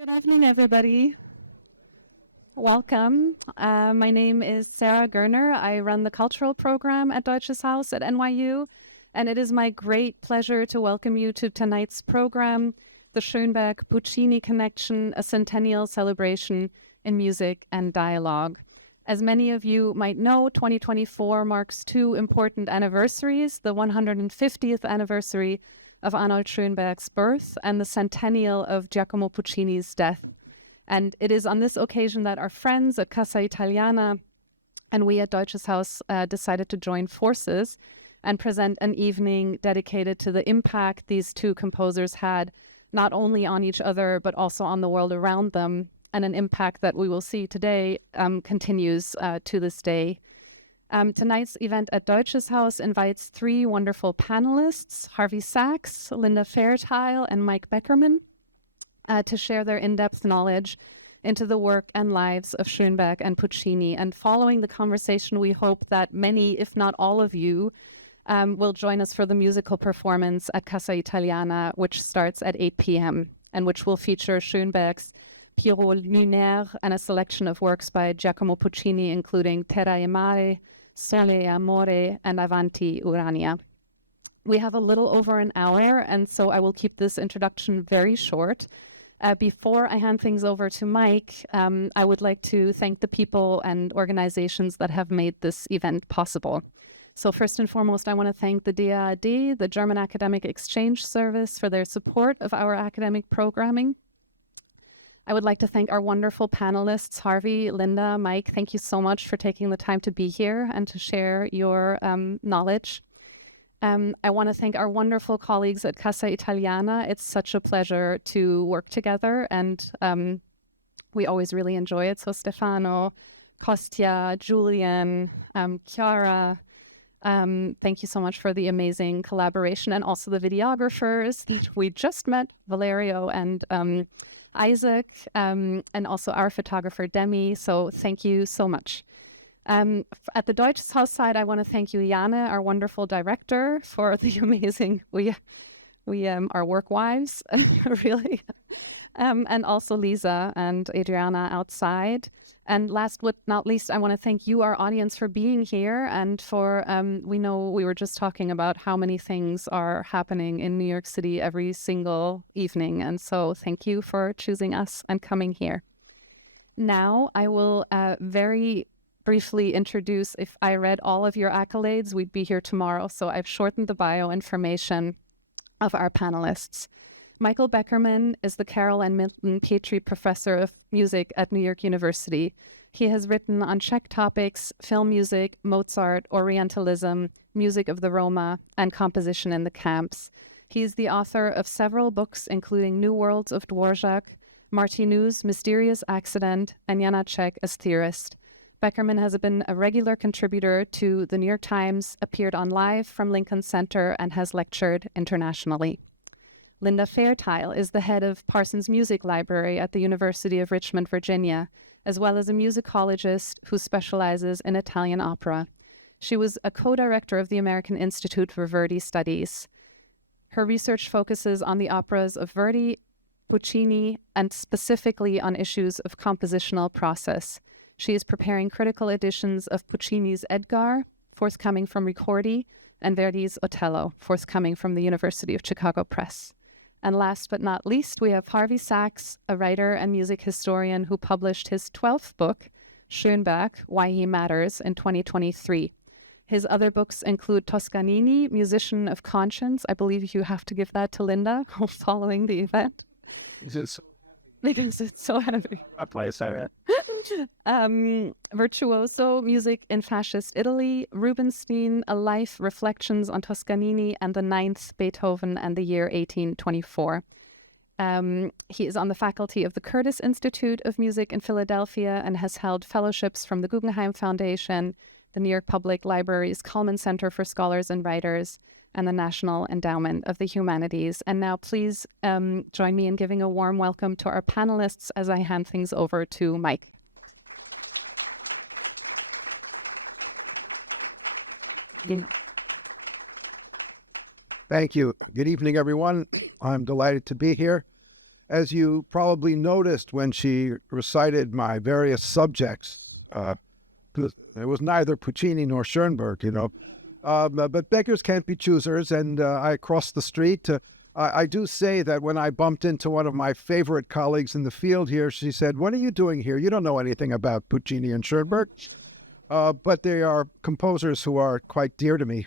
Good afternoon, everybody. Welcome. My name is Sarah Gerner. I run the cultural program at Deutsches Haus at NYU, and it is my great pleasure to welcome you to tonight's program, the Schoenberg Puccini Connection, a centennial celebration in music and dialogue. As many of you might know, 2024 marks two important anniversaries, the 150th anniversary of Arnold Schoenberg's birth and the centennial of Giacomo Puccini's death. And it is on this occasion that our friends at Casa Italiana and we at Deutsches Haus decided to join forces and present an evening dedicated to the impact these two composers had, not only on each other, but also on the world around them, and an impact that we will see today continues to this day. Tonight's event at Deutsches Haus invites three wonderful panelists, Harvey Sachs, Linda Fairtile, and Mike Beckerman, to share their in-depth knowledge into the work and lives of Schoenberg and Puccini. And following the conversation, we hope that many, if not all of you, will join us for the musical performance at Casa Italiana, which starts at 8 p.m. and which will feature Schoenberg's Pierrot, Lunaire, and a selection of works by Giacomo Puccini, including Terra e Mare, Sole Amore, and Avanti Urania. We have a little over an hour, and so I will keep this introduction very short. Before I hand things over to Mike, I would like to thank the people and organizations that have made this event possible. So first and foremost, I want to thank the DAAD, the German Academic Exchange Service, for their support of our academic programming. I would like to thank our wonderful panelists, Harvey, Linda, Mike. Thank you so much for taking the time to be here and to share your knowledge. I want to thank our wonderful colleagues at Casa Italiana. It's such a pleasure to work together, and we always really enjoy it. So Stefano, Kostya, Julian, Chiara, thank you so much for the amazing collaboration, and also the videographers we just met, Valerio and Isaac, and also our photographer, Demi. So thank you so much. At the Deutsches Haus side, I want to thank you, Jana, our wonderful director, for the amazing, we are work wives, really. And also Lisa and Adriana outside. And last but not least, I want to thank you, our audience, for being here and for, we know we were just talking about how many things are happening in New York City every single evening. And so thank you for choosing us and coming here. Now I will very briefly introduce, if I read all of your accolades, we'd be here tomorrow. So I've shortened the bio information of our panelists. Michael Beckerman is the Carol and Milton Petrie Professor of Music at New York University. He has written on Czech topics, film music, Mozart, Orientalism, music of the Roma, and composition in the camps. He is the author of several books, including New Worlds of Dvorak, Martinu's Mysterious Accident, and Janacek as Theorist. Beckerman has been a regular contributor to the New York Times, appeared on Live from Lincoln Center, and has lectured internationally. Linda Fairtile is the head of Parsons Music Library at the University of Richmond, Virginia, as well as a musicologist who specializes in Italian opera. She was a co-director of the American Institute for Verdi Studies. Her research focuses on the operas of Verdi, Puccini, and specifically on issues of compositional process. She is preparing critical editions of Puccini's Edgar, forthcoming from Ricordi, and Verdi's Otello, forthcoming from the University of Chicago Press. And last but not least, we have Harvey Sachs, a writer and music historian who published his 12th book, Schoenberg, Why He Matters, in 2023. His other books include Toscanini, Musician of Conscience. I believe you have to give that to Linda following the event. Because it's so heavy. I play so. Virtuoso, Music in Fascist Italy, Rubinstein, A Life, Reflections on Toscanini, and the Ninth, Beethoven and the Year 1824. He is on the faculty of the Curtis Institute of Music in Philadelphia and has held fellowships from the Guggenheim Foundation, the New York Public Library's Cullman Center for Scholars and Writers, and the National Endowment of the Humanities. And now please join me in giving a warm welcome to our panelists as I hand things over to Mike. Thank you. Good evening, everyone. I'm delighted to be here. as you probably noticed when she recited my various subjects, it was neither Puccini nor Schoenberg, but beggars can't be choosers, and I crossed the street. I do say that when I bumped into one of my favorite colleagues in the field here, she said, "What are you doing here? You don't know anything about Puccini and Schoenberg." But they are composers who are quite dear to me.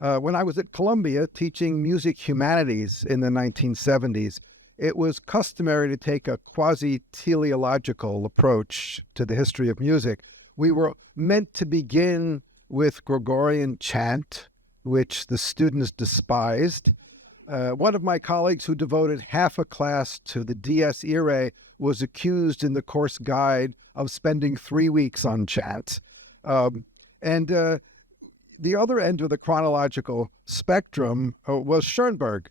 When I was at Columbia teaching music humanities in the 1970s, it was customary to take a quasi-teleological approach to the history of music. We were meant to begin with Gregorian chant, which the students despised. One of my colleagues who devoted half a class to the Dies Irae was accused in the course guide of spending 3 weeks on chant. The other end of the chronological spectrum was Schoenberg,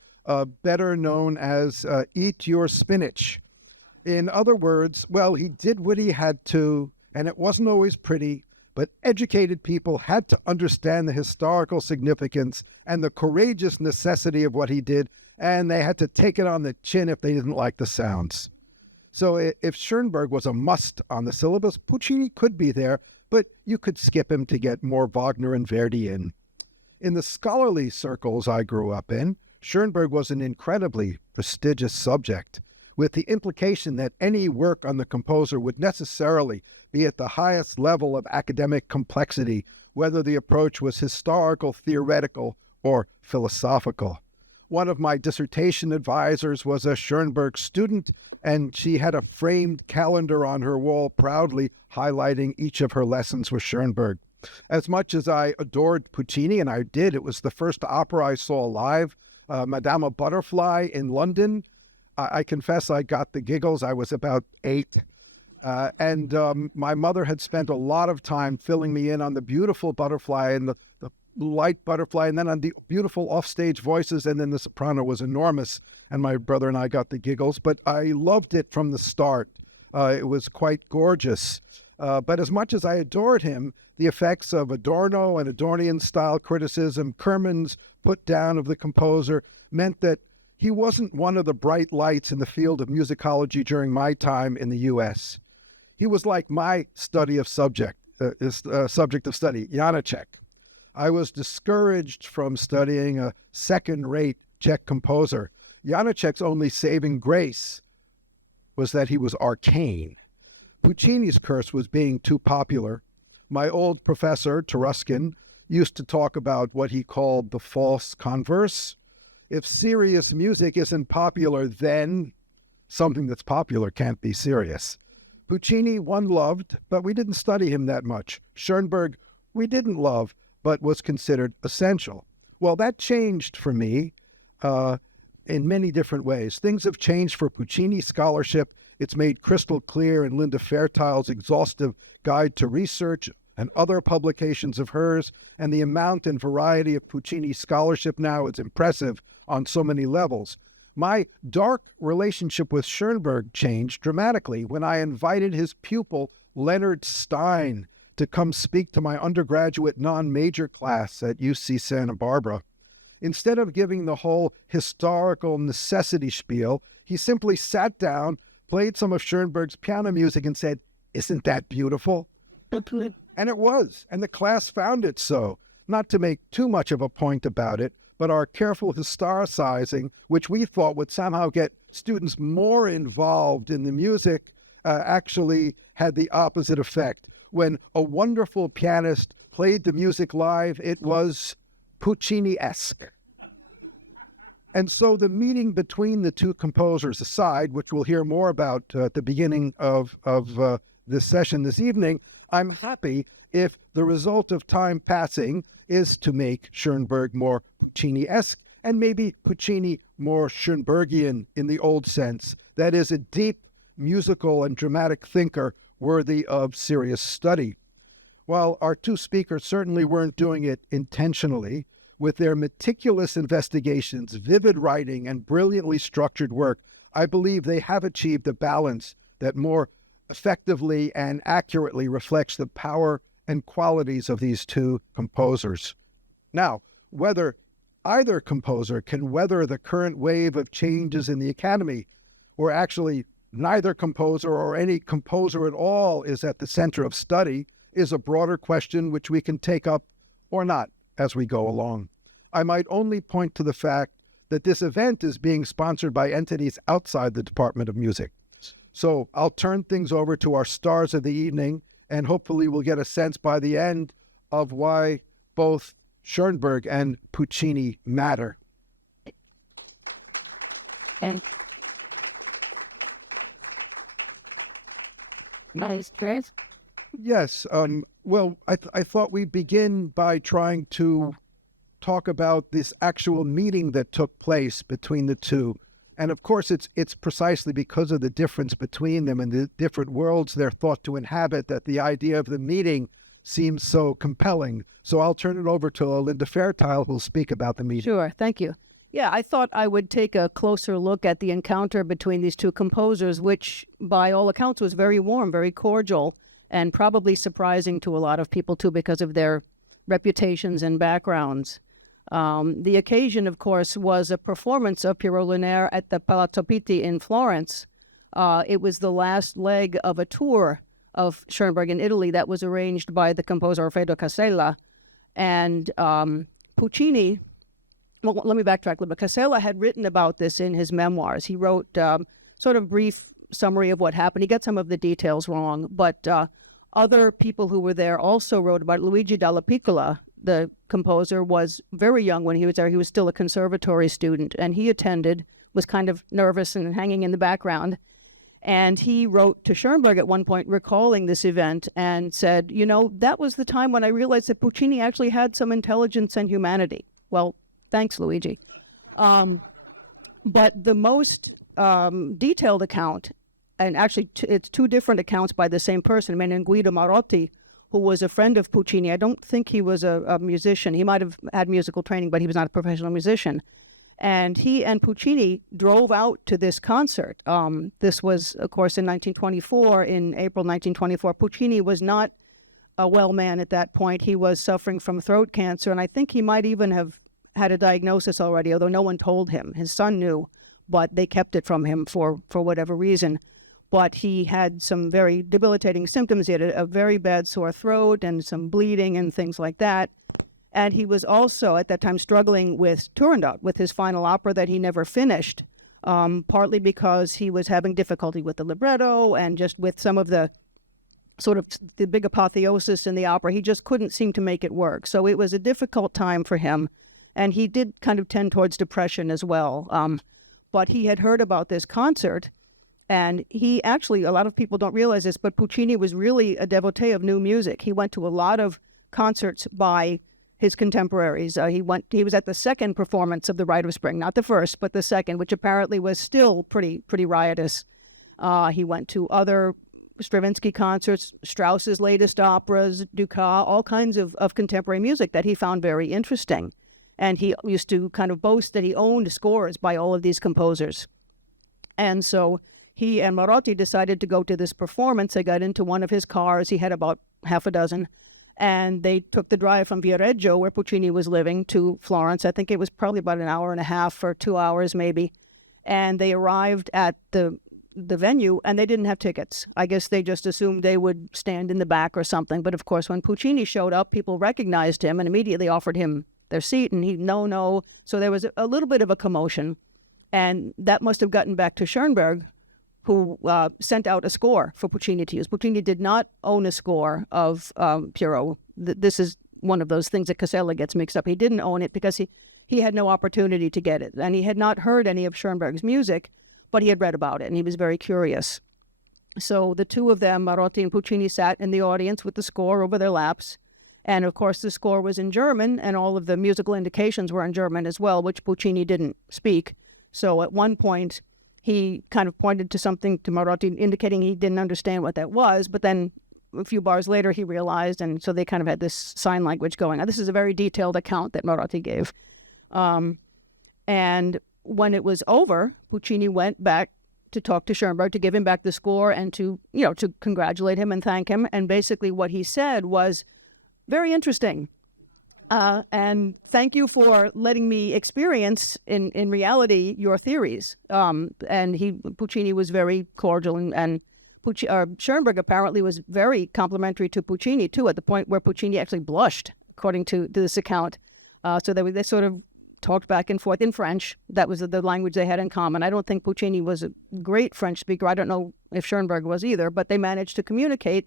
better known as Eat Your Spinach. In other words, well, he did what he had to, and it wasn't always pretty, but educated people had to understand the historical significance and the courageous necessity of what he did, and they had to take it on the chin if they didn't like the sounds. So if Schoenberg was a must on the syllabus, Puccini could be there, but you could skip him to get more Wagner and Verdi in. In the scholarly circles I grew up in, Schoenberg was an incredibly prestigious subject, with the implication that any work on the composer would necessarily be at the highest level of academic complexity, whether the approach was historical, theoretical, or philosophical. One of my dissertation advisors was a Schoenberg student, and she had a framed calendar on her wall proudly highlighting each of her lessons with Schoenberg. As much as I adored Puccini, and I did, it was the first opera I saw live, Madama Butterfly in London. I confess I got the giggles. I was about 8. And my mother had spent a lot of time filling me in on the beautiful butterfly and the light butterfly, and then on the beautiful offstage voices, and then the soprano was enormous, and my brother and I got the giggles. But I loved it from the start. It was quite gorgeous. But as much as I adored him, the effects of Adorno and Adornian-style criticism, Kerman's put down of the composer, meant that he wasn't one of the bright lights in the field of musicology during my time in the U.S. He was like my study of subject of study, Janáček. I was discouraged from studying a second-rate Czech composer. Janáček's only saving grace was that he was arcane. Puccini's curse was being too popular. My old professor, Taruskin, used to talk about what he called the false converse. If serious music isn't popular, then something that's popular can't be serious. Puccini, one loved, but we didn't study him that much. Schoenberg, we didn't love, but was considered essential. Well, that changed for me in many different ways. Things have changed for Puccini scholarship. It's made crystal clear in Linda Fairtile's exhaustive guide to research and other publications of hers, and the amount and variety of Puccini scholarship now is impressive on so many levels. My dark relationship with Schoenberg changed dramatically when I invited his pupil, Leonard Stein, to come speak to my undergraduate non-major class at UC Santa Barbara. Instead of giving the whole historical necessity spiel, he simply sat down, played some of Schoenberg's piano music, and said, "Isn't that beautiful?" And it was, and the class found it so. Not to make too much of a point about it, but our careful historicizing, which we thought would somehow get students more involved in the music, actually had the opposite effect. When a wonderful pianist played the music live, it was Puccini-esque. And so the meeting between the two composers aside, which we'll hear more about at the beginning of this session this evening, I'm happy if the result of time passing is to make Schoenberg more Puccini-esque and maybe Puccini more Schoenbergian in the old sense. That is, a deep musical and dramatic thinker worthy of serious study. While our two speakers certainly weren't doing it intentionally, with their meticulous investigations, vivid writing, and brilliantly structured work, I believe they have achieved a balance that more effectively and accurately reflects the power and qualities of these two composers. Now, whether either composer can weather the current wave of changes in the Academy, or actually neither composer or any composer at all is at the center of study, is a broader question which we can take up or not as we go along. I might only point to the fact that this event is being sponsored by entities outside the Department of Music. So I'll turn things over to our stars of the evening, and hopefully we'll get a sense by the end of why both Schoenberg and Puccini matter. And nice, Chris. Yes. Well, I thought we'd begin by trying to talk about this actual meeting that took place between the two. And of course, it's precisely because of the difference between them and the different worlds they're thought to inhabit that the idea of the meeting seems so compelling. So I'll turn it over to Linda Fairtile, who'll speak about the meeting. Sure, thank you. Yeah, I thought I would take a closer look at the encounter between these two composers, which by all accounts was very warm, very cordial, and probably surprising to a lot of people too because of their reputations and backgrounds. The occasion, of course, was a performance of Pierrot Lunaire at the Palazzo Pitti in Florence. It was the last leg of a tour of Schoenberg in Italy that was arranged by the composer Alfredo Casella. And Puccini, well, let me backtrack a little bit. Casella had written about this in his memoirs. He wrote sort of brief summary of what happened. He got some of the details wrong, but other people who were there also wrote about it. Luigi Dalla Piccola, the composer, was very young when he was there. He was still a conservatory student, and he attended, was kind of nervous and hanging in the background. And he wrote to Schoenberg at one point recalling this event and said, you know, that was the time when I realized that Puccini actually had some intelligence and humanity. Well, thanks, Luigi. But the most detailed account, and actually it's two different accounts by the same person, a man named Guido Marotti, who was a friend of Puccini. I don't think he was a musician. He might have had musical training, but he was not a professional musician. And he and Puccini drove out to this concert. This was, of course, in 1924, in April 1924. Puccini was not a well man at that point. He was suffering from throat cancer, and I think he might even have had a diagnosis already, although no one told him. His son knew, but they kept it from him for whatever reason. But he had some very debilitating symptoms. He had a very bad sore throat and some bleeding and things like that. And he was also, at that time, struggling with Turandot, with his final opera that he never finished, partly because he was having difficulty with the libretto and just with some of the sort of the big apotheosis in the opera. He just couldn't seem to make it work. So it was a difficult time for him. And he did kind of tend towards depression as well. But he had heard about this concert. And he actually, a lot of people don't realize this, but Puccini was really a devotee of new music. He went to a lot of concerts by his contemporaries. He was at the second performance of The Rite of Spring, not the first, but the second, which apparently was still pretty riotous. He went to other Stravinsky concerts, Strauss's latest operas, Dukas, all kinds of contemporary music that he found very interesting. And he used to kind of boast that he owned scores by all of these composers. And so he and Marotti decided to go to this performance. They got into one of his cars. He had about half a dozen. And they took the drive from Viareggio, where Puccini was living, to Florence. I think it was probably about an hour and a half or 2 hours maybe. And they arrived at the venue, and they didn't have tickets. I guess they just assumed they would stand in the back or something. But of course, when Puccini showed up, people recognized him and immediately offered him their seat. And he, no. So there was a little bit of a commotion. And that must have gotten back to Schoenberg, who sent out a score for Puccini to use. Puccini did not own a score of Pierrot. This is one of those things that Casella gets mixed up. He didn't own it because he had no opportunity to get it. And he had not heard any of Schoenberg's music, but he had read about it, and he was very curious. So the two of them, Marotti and Puccini, sat in the audience with the score over their laps. And of course, the score was in German, and all of the musical indications were in German as well, which Puccini didn't speak. So at one point, he kind of pointed to something to Marotti, indicating he didn't understand what that was. But then a few bars later, he realized, and so they kind of had this sign language going. Now, this is a very detailed account that Marotti gave. And when it was over, Puccini went back to talk to Schoenberg, to give him back the score and to congratulate him and thank him. And basically what he said was very interesting. And thank you for letting me experience in reality your theories. And Puccini was very cordial, and Schoenberg apparently was very complimentary to Puccini too, at the point where Puccini actually blushed, according to this account. So they sort of talked back and forth in French. That was the language they had in common. I don't think Puccini was a great French speaker. I don't know if Schoenberg was either, but they managed to communicate,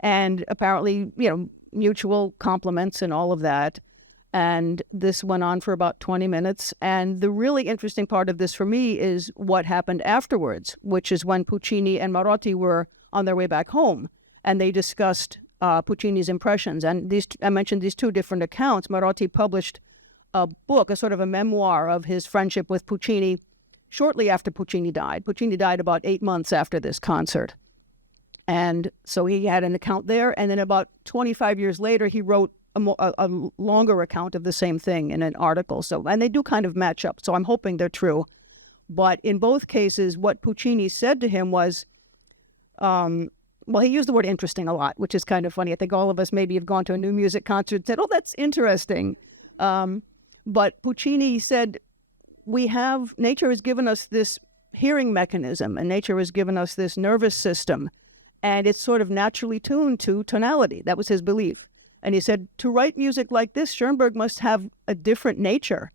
and apparently, mutual compliments and all of that. And this went on for about 20 minutes. And the really interesting part of this for me is what happened afterwards, which is when Puccini and Marotti were on their way back home, and they discussed Puccini's impressions. And I mentioned these two different accounts. Marotti published a book, a sort of a memoir of his friendship with Puccini shortly after Puccini died. Puccini died about 8 months after this concert. And so he had an account there. And then about 25 years later, he wrote a longer account of the same thing in an article. And they do kind of match up. So I'm hoping they're true. But in both cases, what Puccini said to him was, he used the word interesting a lot, which is kind of funny. I think all of us maybe have gone to a new music concert and said, oh, that's interesting. But Puccini said, nature has given us this hearing mechanism, and nature has given us this nervous system, and it's sort of naturally tuned to tonality. That was his belief. And he said, to write music like this, Schoenberg must have a different nature.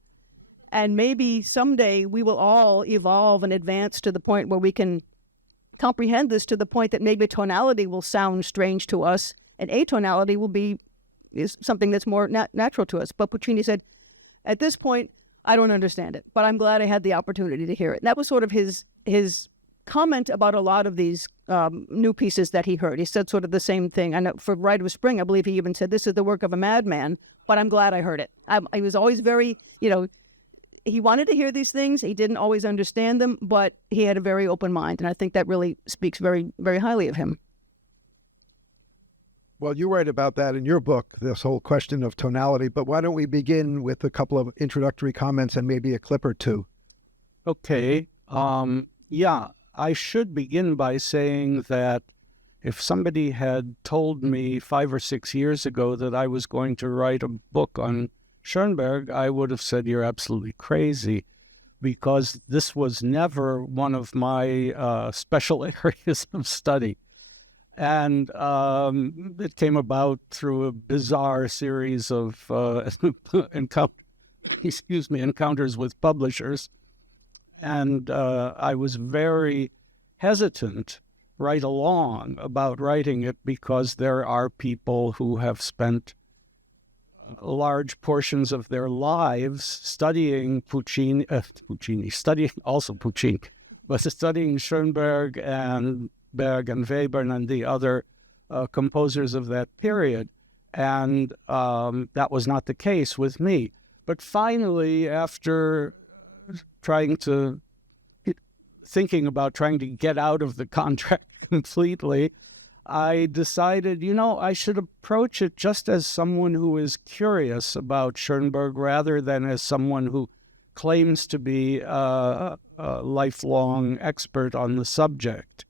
And maybe someday we will all evolve and advance to the point where we can comprehend this, to the point that maybe tonality will sound strange to us, and atonality is something that's more natural to us. But Puccini said, at this point, I don't understand it, but I'm glad I had the opportunity to hear it. And that was sort of his comment about a lot of these new pieces that he heard. He said sort of the same thing. I know for Rite of Spring, I believe he even said, this is the work of a madman, but I'm glad I heard it. I was always very, he wanted to hear these things. He didn't always understand them, but he had a very open mind. And I think that really speaks very, very highly of him. Well, you write about that in your book, this whole question of tonality, but why don't we begin with a couple of introductory comments and maybe a clip or two? Okay. I should begin by saying that if somebody had told me 5 or 6 years ago that I was going to write a book on Schoenberg, I would have said, you're absolutely crazy, because this was never one of my special areas of study. And it came about through a bizarre series of encounters with publishers. And I was very hesitant right along about writing it, because there are people who have spent large portions of their lives studying Puccini, but studying Schoenberg and Berg and Webern and the other composers of that period. And that was not the case with me. But finally, after thinking about trying to get out of the contract completely, I decided, I should approach it just as someone who is curious about Schoenberg rather than as someone who claims to be a lifelong expert on the subject.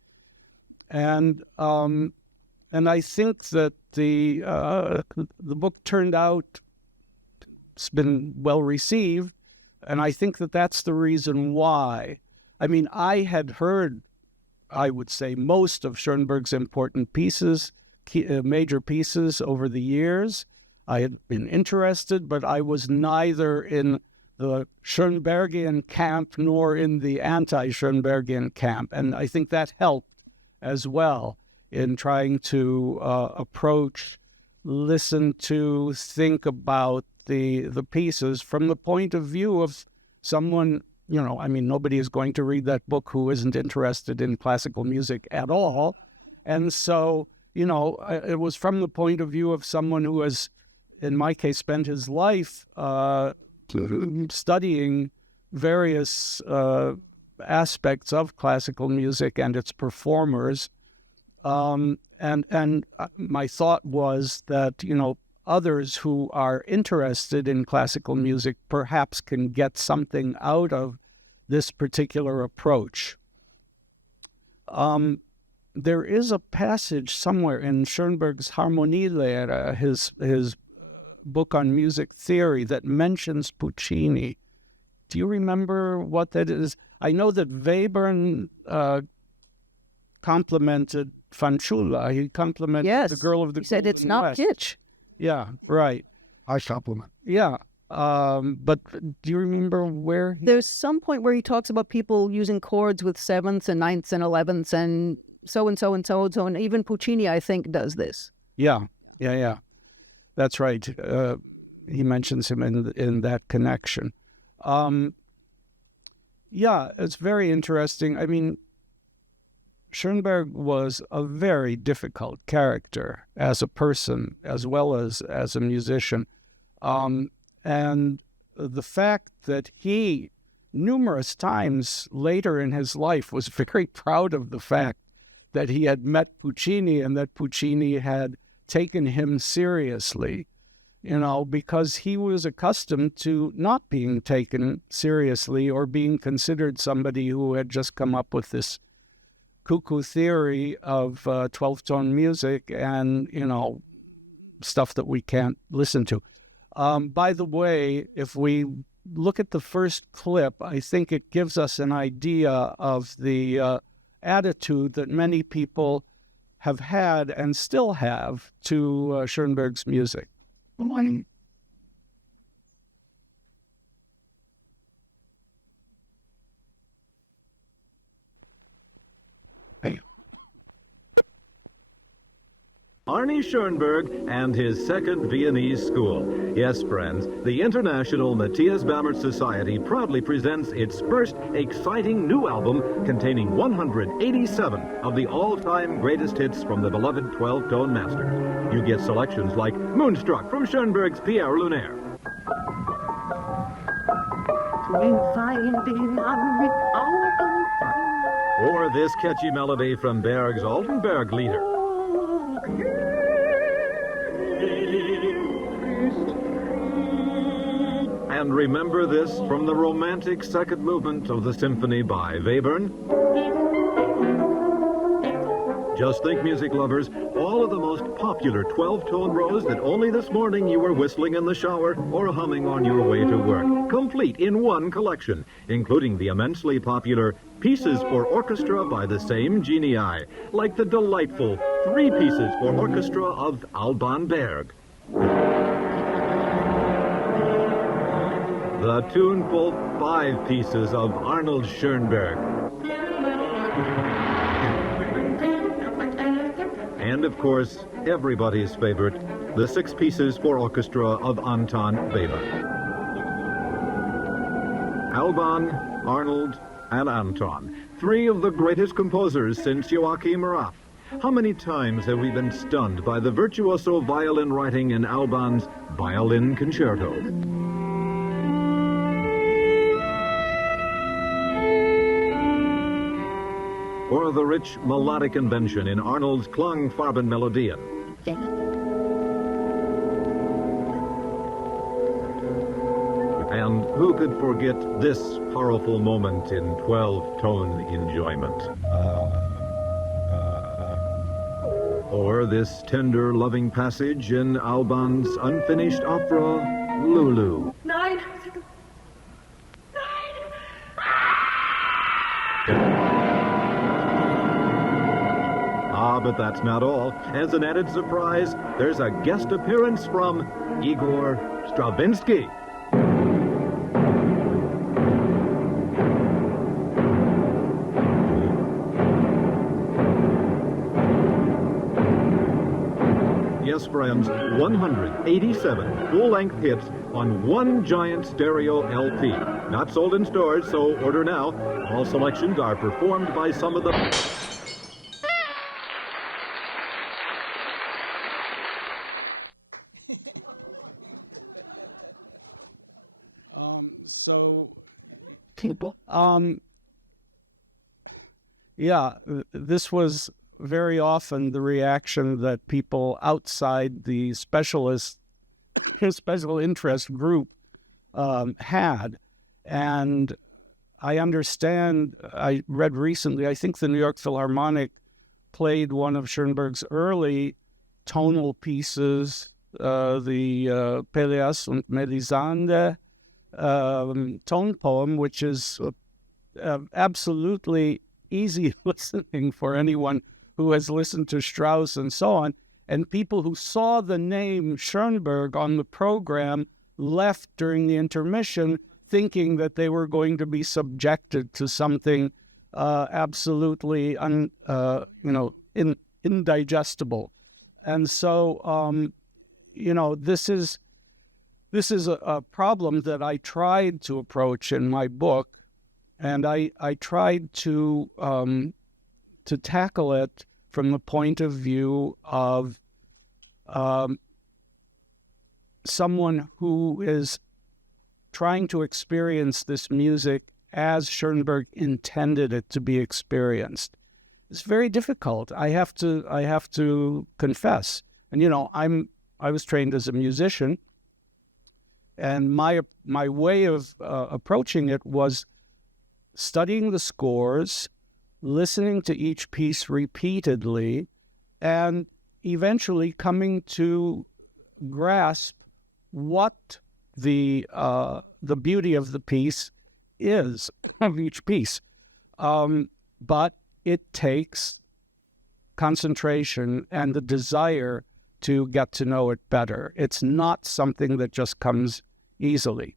And I think that the book turned out, it's been well received, and I think that that's the reason why. I mean, I had heard, I would say, most of Schoenberg's important pieces, major pieces over the years. I had been interested, but I was neither in the Schoenbergian camp nor in the anti-Schoenbergian camp. And I think that helped as well in trying to approach, listen to, think about the pieces from the point of view of someone, nobody is going to read that book who isn't interested in classical music at all. And so, it was from the point of view of someone who has, in my case, spent his life studying various aspects of classical music and its performers. And my thought was that, others who are interested in classical music perhaps can get something out of this particular approach. There is a passage somewhere in Schoenberg's Harmonielehre, his book on music theory that mentions Puccini. Do you remember what that is? I know that Webern complimented Fanciulla. He complimented the girl of the. He said it's not West. kitsch. Yeah, right. I compliment. Yeah. But do you remember where? There's some point where he talks about people using chords with sevenths and ninths and elevenths and so and so and so and so, and even Puccini, I think, does this. Yeah. That's right. He mentions him in that connection. Yeah, it's very interesting. I mean, Schoenberg was a very difficult character as a person as well as a musician. And the fact that he, numerous times later in his life, was very proud of the fact that he had met Puccini and that Puccini had taken him seriously, because he was accustomed to not being taken seriously or being considered somebody who had just come up with this cuckoo theory of 12-tone music and, stuff that we can't listen to. By the way, if we look at the first clip, I think it gives us an idea of the attitude that many people have had and still have to Schoenberg's music. Arnie Schoenberg and his second Viennese school. Yes, friends, the International Matthias Bamert Society proudly presents its first exciting new album containing 187 of the all-time greatest hits from the beloved 12-tone master. You get selections like Moonstruck from Schoenberg's Pierre Lunaire. Or this catchy melody from Berg's Altenberg Lieder. And remember this from the romantic second movement of the symphony by Webern? Just think, music lovers, all of the most popular 12-tone rows that only this morning you were whistling in the shower or humming on your way to work, complete in one collection, including the immensely popular Pieces for Orchestra by the same genii, like the delightful 3 Pieces for Orchestra of Alban Berg. The tuneful 5 Pieces of Arnold Schoenberg. And of course, everybody's favorite, the 6 Pieces for Orchestra of Anton Webern. Alban, Arnold, and Anton, 3 of the greatest composers since Joachim Raff. How many times have we been stunned by the virtuoso violin writing in Alban's Violin Concerto? Or the rich melodic invention in Arnold's Klangfarbenmelodien. And who could forget this powerful moment in 12-tone enjoyment? Or this tender, loving passage in Alban's unfinished opera, Lulu. Nein! Ah, but that's not all. As an added surprise, there's a guest appearance from Igor Stravinsky. Yes, friends, 187 full-length hits on one giant stereo LP. Not sold in stores, so order now. All selections are performed by some of the... Yeah, this was very often the reaction that people outside the special interest group had. And I understand, I read recently, I think the New York Philharmonic played one of Schoenberg's early tonal pieces the Pelleas und Melisande tone poem, which is absolutely easy listening for anyone who has listened to Strauss and so on. And people who saw the name Schoenberg on the program left during the intermission thinking that they were going to be subjected to something absolutely indigestible. And so, this is a problem that I tried to approach in my book, and I tried to tackle it from the point of view of someone who is trying to experience this music as Schoenberg intended it to be experienced. It's very difficult. I have to confess. And I was trained as a musician, and my way of approaching it was studying the scores, listening to each piece repeatedly, and eventually coming to grasp what the beauty of the piece is, of each piece. But it takes concentration and the desire to get to know it better. It's not something that just comes easily.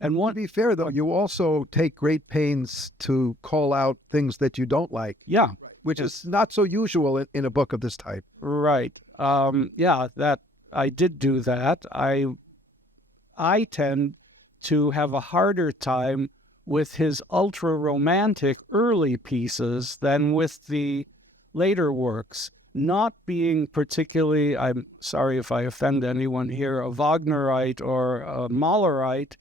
And To be fair, though, you also take great pains to call out things that you don't like. Yeah. Which is not so usual in a book of this type. Right. That I did do that. I tend to have a harder time with his ultra-romantic early pieces than with the later works. Not being particularly, I'm sorry if I offend anyone here, a Wagnerite or a Mahlerite,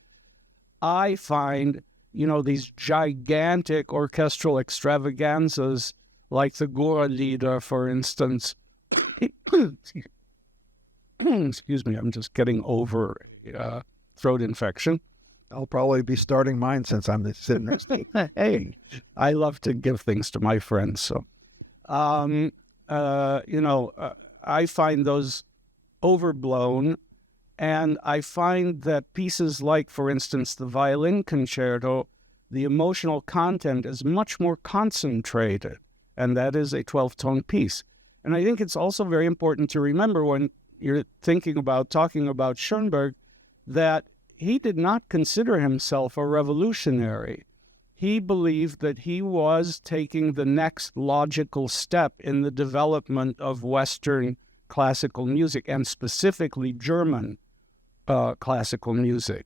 I find, these gigantic orchestral extravaganzas like the Gora-Lieder, for instance. Excuse me, I'm just getting over a throat infection. I'll probably be starting mine since I'm sitting next to you. Hey, I love to give things to my friends. So, I find those overblown, and I find that pieces like, for instance, the violin concerto, the emotional content is much more concentrated, and that is a 12-tone piece. And I think it's also very important to remember when you're talking about Schoenberg, that he did not consider himself a revolutionary. He believed that he was taking the next logical step in the development of Western classical music, and specifically German classical music.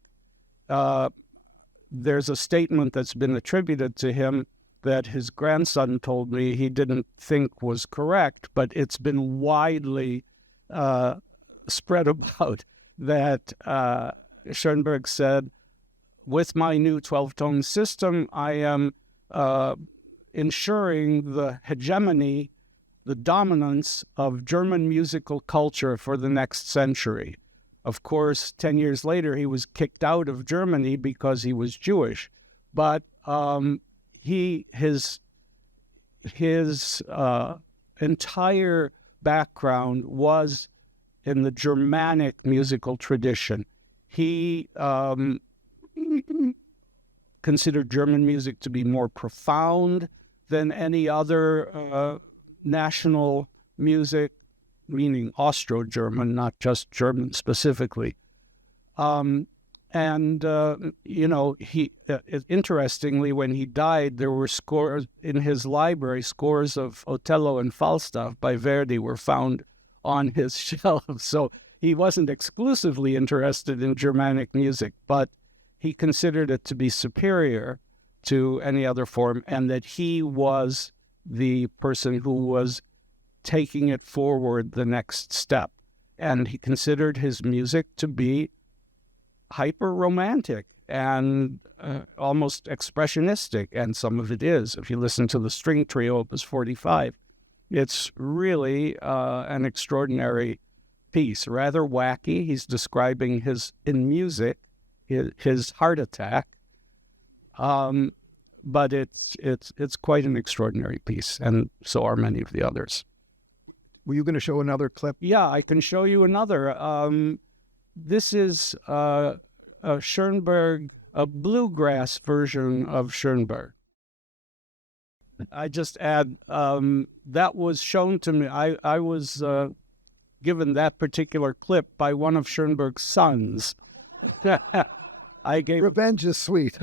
There's a statement that's been attributed to him that his grandson told me he didn't think was correct, but it's been widely spread about, that Schoenberg said, with my new 12-tone system, I am ensuring the hegemony, the dominance of German musical culture for the next century. Of course, 10 years later, he was kicked out of Germany because he was Jewish. But his entire background was in the Germanic musical tradition. He considered German music to be more profound than any other national music, meaning Austro-German, not just German specifically. Interestingly, when he died, there were scores in his library, scores of Otello and Falstaff by Verdi were found on his shelf. So he wasn't exclusively interested in Germanic music, but he considered it to be superior to any other form, and that he was the person who was taking it forward the next step. And he considered his music to be hyper-romantic and almost expressionistic, and some of it is. If you listen to the string trio, Opus 45, it's really an extraordinary piece, rather wacky. He's describing his heart attack, but it's quite an extraordinary piece, and so are many of the others. were you going to show another clip? Yeah, I can show you another. This is a Schoenberg, a bluegrass version of Schoenberg. I just add, that was shown to me. I was given that particular clip by one of Schoenberg's sons. Revenge is sweet.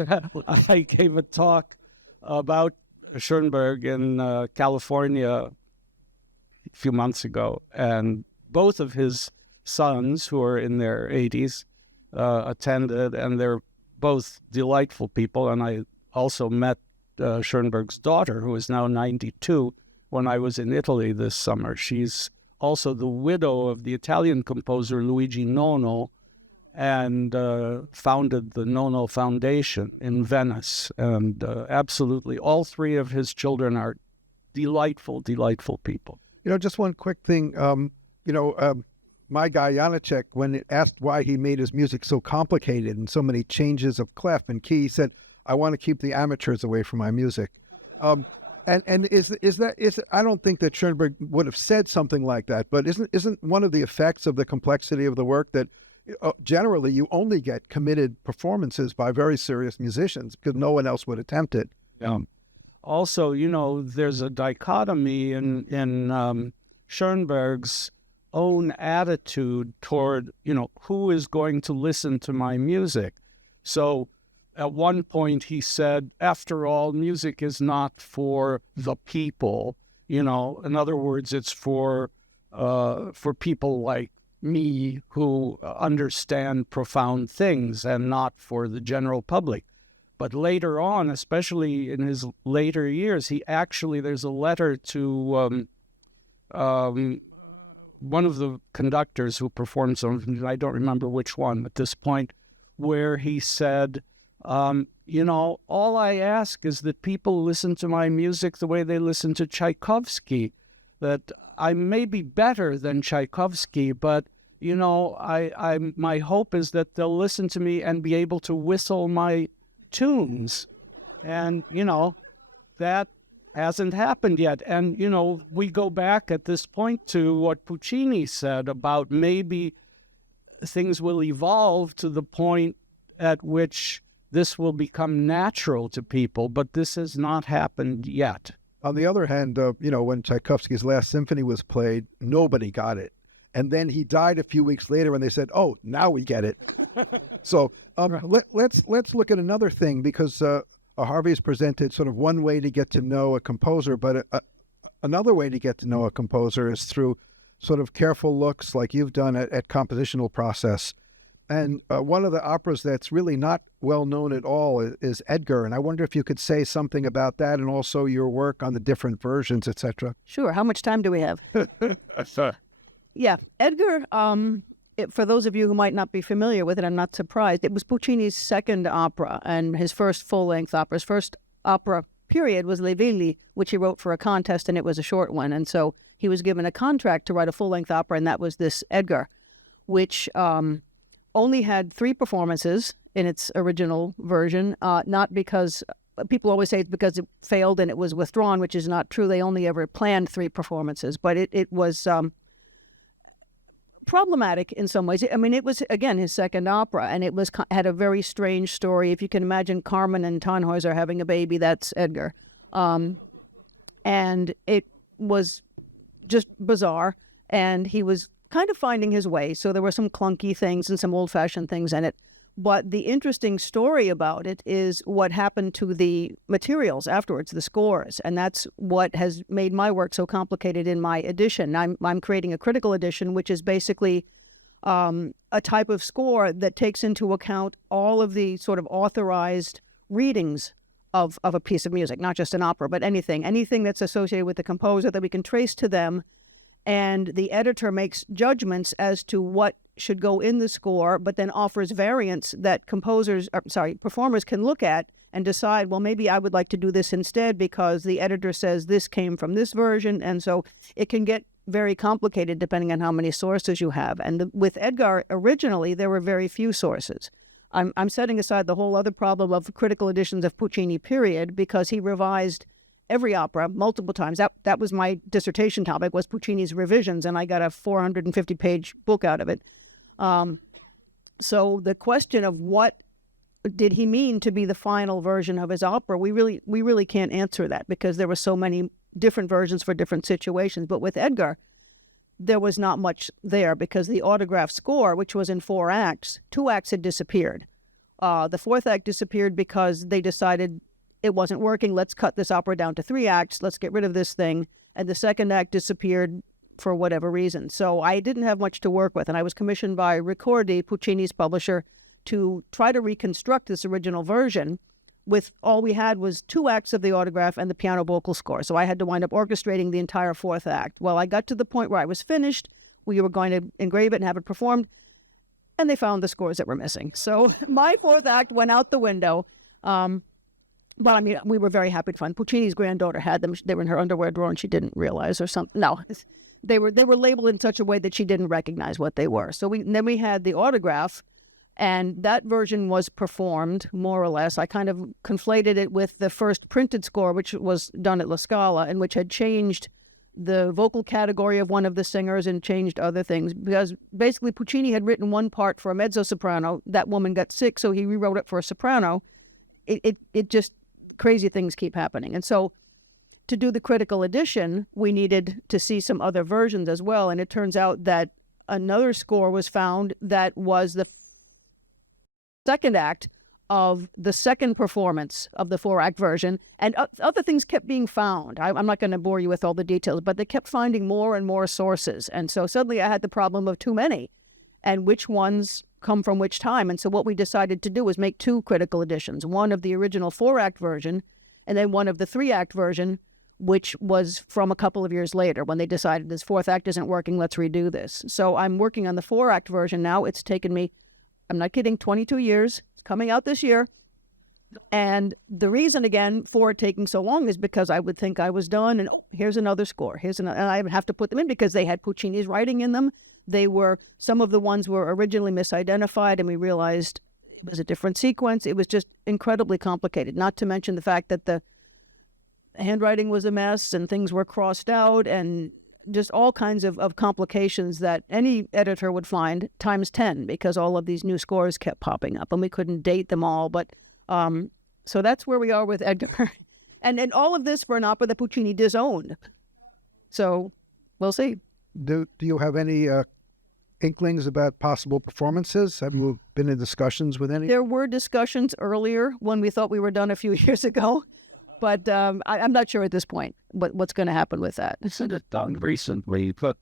I gave a talk about Schoenberg in California a few months ago, and both of his sons, who are in their 80s, attended, and they're both delightful people. And I also met Schoenberg's daughter, who is now 92, when I was in Italy this summer. She's also the widow of the Italian composer Luigi Nono, and founded the Nono Foundation in Venice. And absolutely, all three of his children are delightful, delightful people. Just one quick thing. My guy Janacek, when asked why he made his music so complicated and so many changes of clef and key, he said, "I want to keep the amateurs away from my music." And is I don't think that Schoenberg would have said something like that, but isn't one of the effects of the complexity of the work that generally you only get committed performances by very serious musicians because no one else would attempt it? Yeah. Also, there's a dichotomy in Schoenberg's own attitude toward, who is going to listen to my music. So at one point he said, after all, music is not for the people. In other words, it's for people like me who understand profound things, and not for the general public. But later on, especially in his later years, there's a letter to one of the conductors who performed something, I don't remember which one at this point, where he said, all I ask is that people listen to my music the way they listen to Tchaikovsky, that I may be better than Tchaikovsky, but, my hope is that they'll listen to me and be able to whistle my tunes. And, that hasn't happened yet. And, we go back at this point to what Puccini said about maybe things will evolve to the point at which this will become natural to people, but this has not happened yet. On the other hand, when Tchaikovsky's Last Symphony was played, nobody got it. And then he died a few weeks later, and they said, "Oh, now we get it." So right. let's look at another thing, because Harvey's presented sort of one way to get to know a composer, but another way to get to know a composer is through sort of careful looks like you've done at compositional process. And one of the operas that's really not well known at all is Edgar. And I wonder if you could say something about that, and also your work on the different versions, etc. Sure. How much time do we have? Sir. Yeah. Edgar, for those of you who might not be familiar with it, I'm not surprised. It was Puccini's second opera and his first full-length opera. His first opera period was Le Villi, which he wrote for a contest, and it was a short one. And so he was given a contract to write a full-length opera, and that was this Edgar, which only had 3 performances in its original version, not because people always say it's because it failed and it was withdrawn, which is not true. They only ever planned 3 performances, but it was problematic in some ways. I mean, it was, again, his second opera, and it had a very strange story. If you can imagine Carmen and Tannhäuser having a baby, that's Edgar. And it was just bizarre, and he was kind of finding his way. So there were some clunky things and some old-fashioned things in it. But the interesting story about it is what happened to the materials afterwards, the scores. And that's what has made my work so complicated in my edition. I'm creating a critical edition, which is basically a type of score that takes into account all of the sort of authorized readings of a piece of music, not just an opera, but anything that's associated with the composer that we can trace to them. And the editor makes judgments as to what should go in the score, but then offers variants that performers can look at and decide, well, maybe I would like to do this instead because the editor says this came from this version. And so it can get very complicated depending on how many sources you have. And with Edgar, originally, there were very few sources. I'm setting aside the whole other problem of critical editions of Puccini, period, because he revised every opera multiple times. That was my dissertation topic, was Puccini's revisions, and I got a 450-page book out of it. So the question of what did he mean to be the final version of his opera, we really can't answer that, because there were so many different versions for different situations. But with Edgar, there was not much there, because the autograph score, which was in 4 acts, 2 acts had disappeared. The 4th act disappeared because they decided it wasn't working. Let's cut this opera down to 3 acts. Let's get rid of this thing. And the 2nd act disappeared for whatever reason. So I didn't have much to work with. And I was commissioned by Ricordi, Puccini's publisher, to try to reconstruct this original version with all we had was 2 acts of the autograph and the piano vocal score. So I had to wind up orchestrating the entire 4th act. Well, I got to the point where I was finished. We were going to engrave it and have it performed. And they found the scores that were missing. So my 4th act went out the window. But I mean, we were very happy to find. Puccini's granddaughter had them. They were in her underwear drawer and she didn't realize or something. No, they were labeled in such a way that she didn't recognize what they were. So then we had the autograph, and that version was performed more or less. I kind of conflated it with the first printed score, which was done at La Scala, and which had changed the vocal category of one of the singers and changed other things, because basically Puccini had written one part for a mezzo-soprano. That woman got sick, so he rewrote it for a soprano. It just, crazy things keep happening. And so to do the critical edition, we needed to see some other versions as well. And it turns out that another score was found that was the 2nd act of the 2nd performance of the 4-act version. And other things kept being found. I'm not going to bore you with all the details, but they kept finding more and more sources. And so suddenly I had the problem of too many, and which ones come from which time. And so what we decided to do was make 2 critical editions, one of the original 4-act version, and then one of the 3-act version, which was from a couple of years later when they decided this 4th act isn't working, let's redo this. So I'm working on the 4-act version now. It's taken me, I'm not kidding, 22 years. It's coming out this year. And the reason, again, for it taking so long is because I would think I was done, and here's another score. And I would have to put them in because they had Puccini's writing in them. Some of the ones were originally misidentified, and we realized it was a different sequence. It was just incredibly complicated, not to mention the fact that the handwriting was a mess and things were crossed out, and just all kinds of complications that any editor would find times 10, because all of these new scores kept popping up and we couldn't date them all. But so that's where we are with Edgar. and all of this for an opera that Puccini disowned. So we'll see. Do you have any inklings about possible performances? Have you been in discussions with any? There were discussions earlier when we thought we were done a few years ago, but I'm not sure at this point what's going to happen with that. Isn't it done recently? But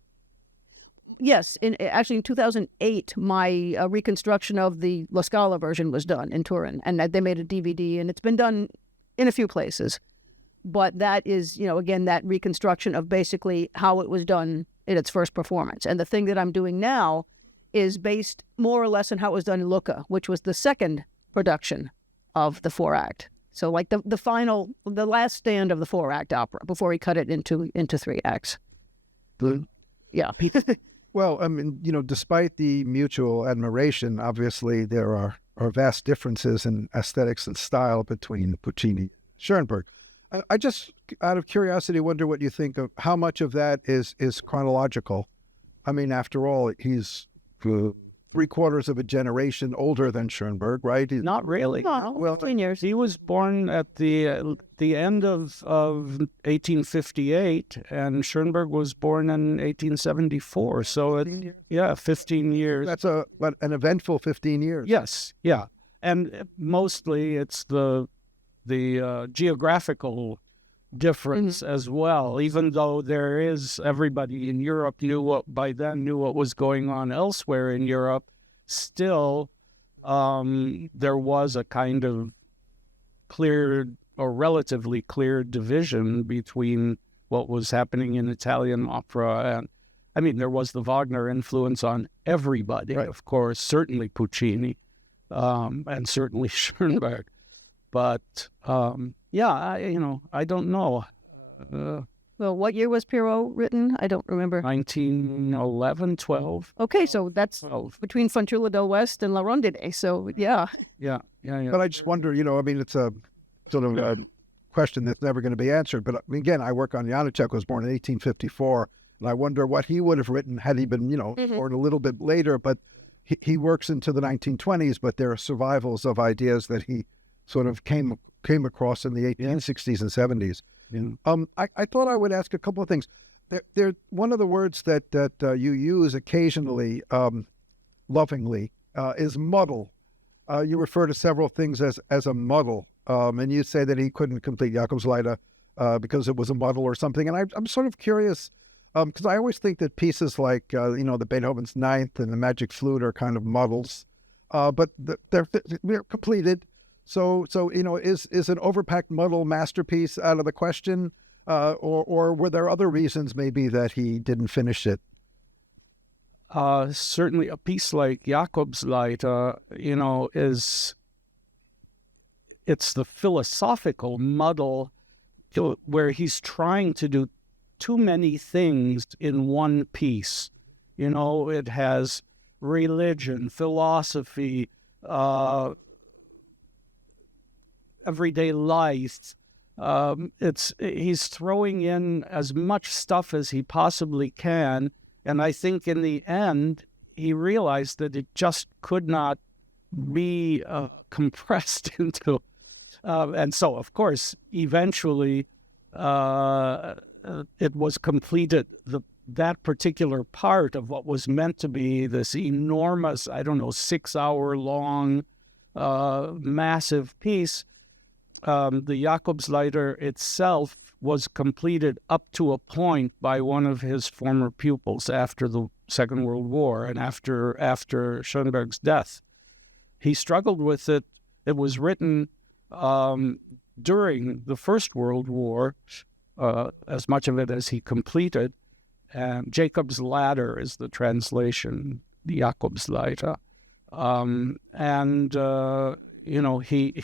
yes, actually in 2008, my reconstruction of the La Scala version was done in Turin, and they made a DVD, and it's been done in a few places. But that is, again, that reconstruction of basically how it was done in its first performance. And the thing that I'm doing now is based more or less on how it was done in Lucca, which was the 2nd production of the 4-act. So like the last stand of the 4-act opera before he cut it into 3 acts. Yeah. Well, I mean, despite the mutual admiration, obviously there are vast differences in aesthetics and style between Puccini and Schoenberg. I just, out of curiosity, wonder what you think of how much of that is chronological. I mean, after all, he's 3/4 of a generation older than Schoenberg, right? Not really. No, Well, 15 years. He was born at the end of 1858, and Schoenberg was born in 1874. So, 15 years. That's an eventful 15 years. Yes, yeah. And mostly it's the geographical difference as well, even though everybody in Europe knew what was going on elsewhere in Europe, still there was a kind of clear or relatively clear division between what was happening in Italian opera. And I mean, there was the Wagner influence on everybody, right. Of course, certainly Puccini and certainly Schoenberg. But, I don't know. Well, what year was Pierrot written? I don't remember. 1911, 12. Okay, so that's 12. between Fanciulla del West and La Rondine. So, yeah. Yeah. But I just wonder, it's a sort of a question that's never going to be answered. But again, I work on Janáček, was born in 1854, and I wonder what he would have written had he been, born a little bit later. But he works into the 1920s, but there are survivals of ideas that he sort of came across in the 1860s and 70s. Yeah. I thought I would ask a couple of things. There one of the words that you use occasionally, lovingly, is muddle. You refer to several things as a muddle, and you say that he couldn't complete Jakobsleiter because it was a muddle or something. And I'm sort of curious, because I always think that pieces like the Beethoven's Ninth and the Magic Flute are kind of muddles, but they're completed. So is an overpacked muddle masterpiece out of the question, or were there other reasons maybe that he didn't finish it? Certainly a piece like Jakobsleiter, it's the philosophical muddle where he's trying to do too many things in one piece. It has religion, philosophy, everyday life. He's throwing in as much stuff as he possibly can. And I think in the end, he realized that it just could not be compressed into. And so, of course, eventually it was completed. That particular part of what was meant to be this enormous, 6-hour-long, massive piece, the Jakobsleiter itself was completed up to a point by one of his former pupils after the Second World War and after Schoenberg's death. He struggled with it. It was written during the First World War, as much of it as he completed. And Jacob's Ladder is the translation, the Jakobsleiter.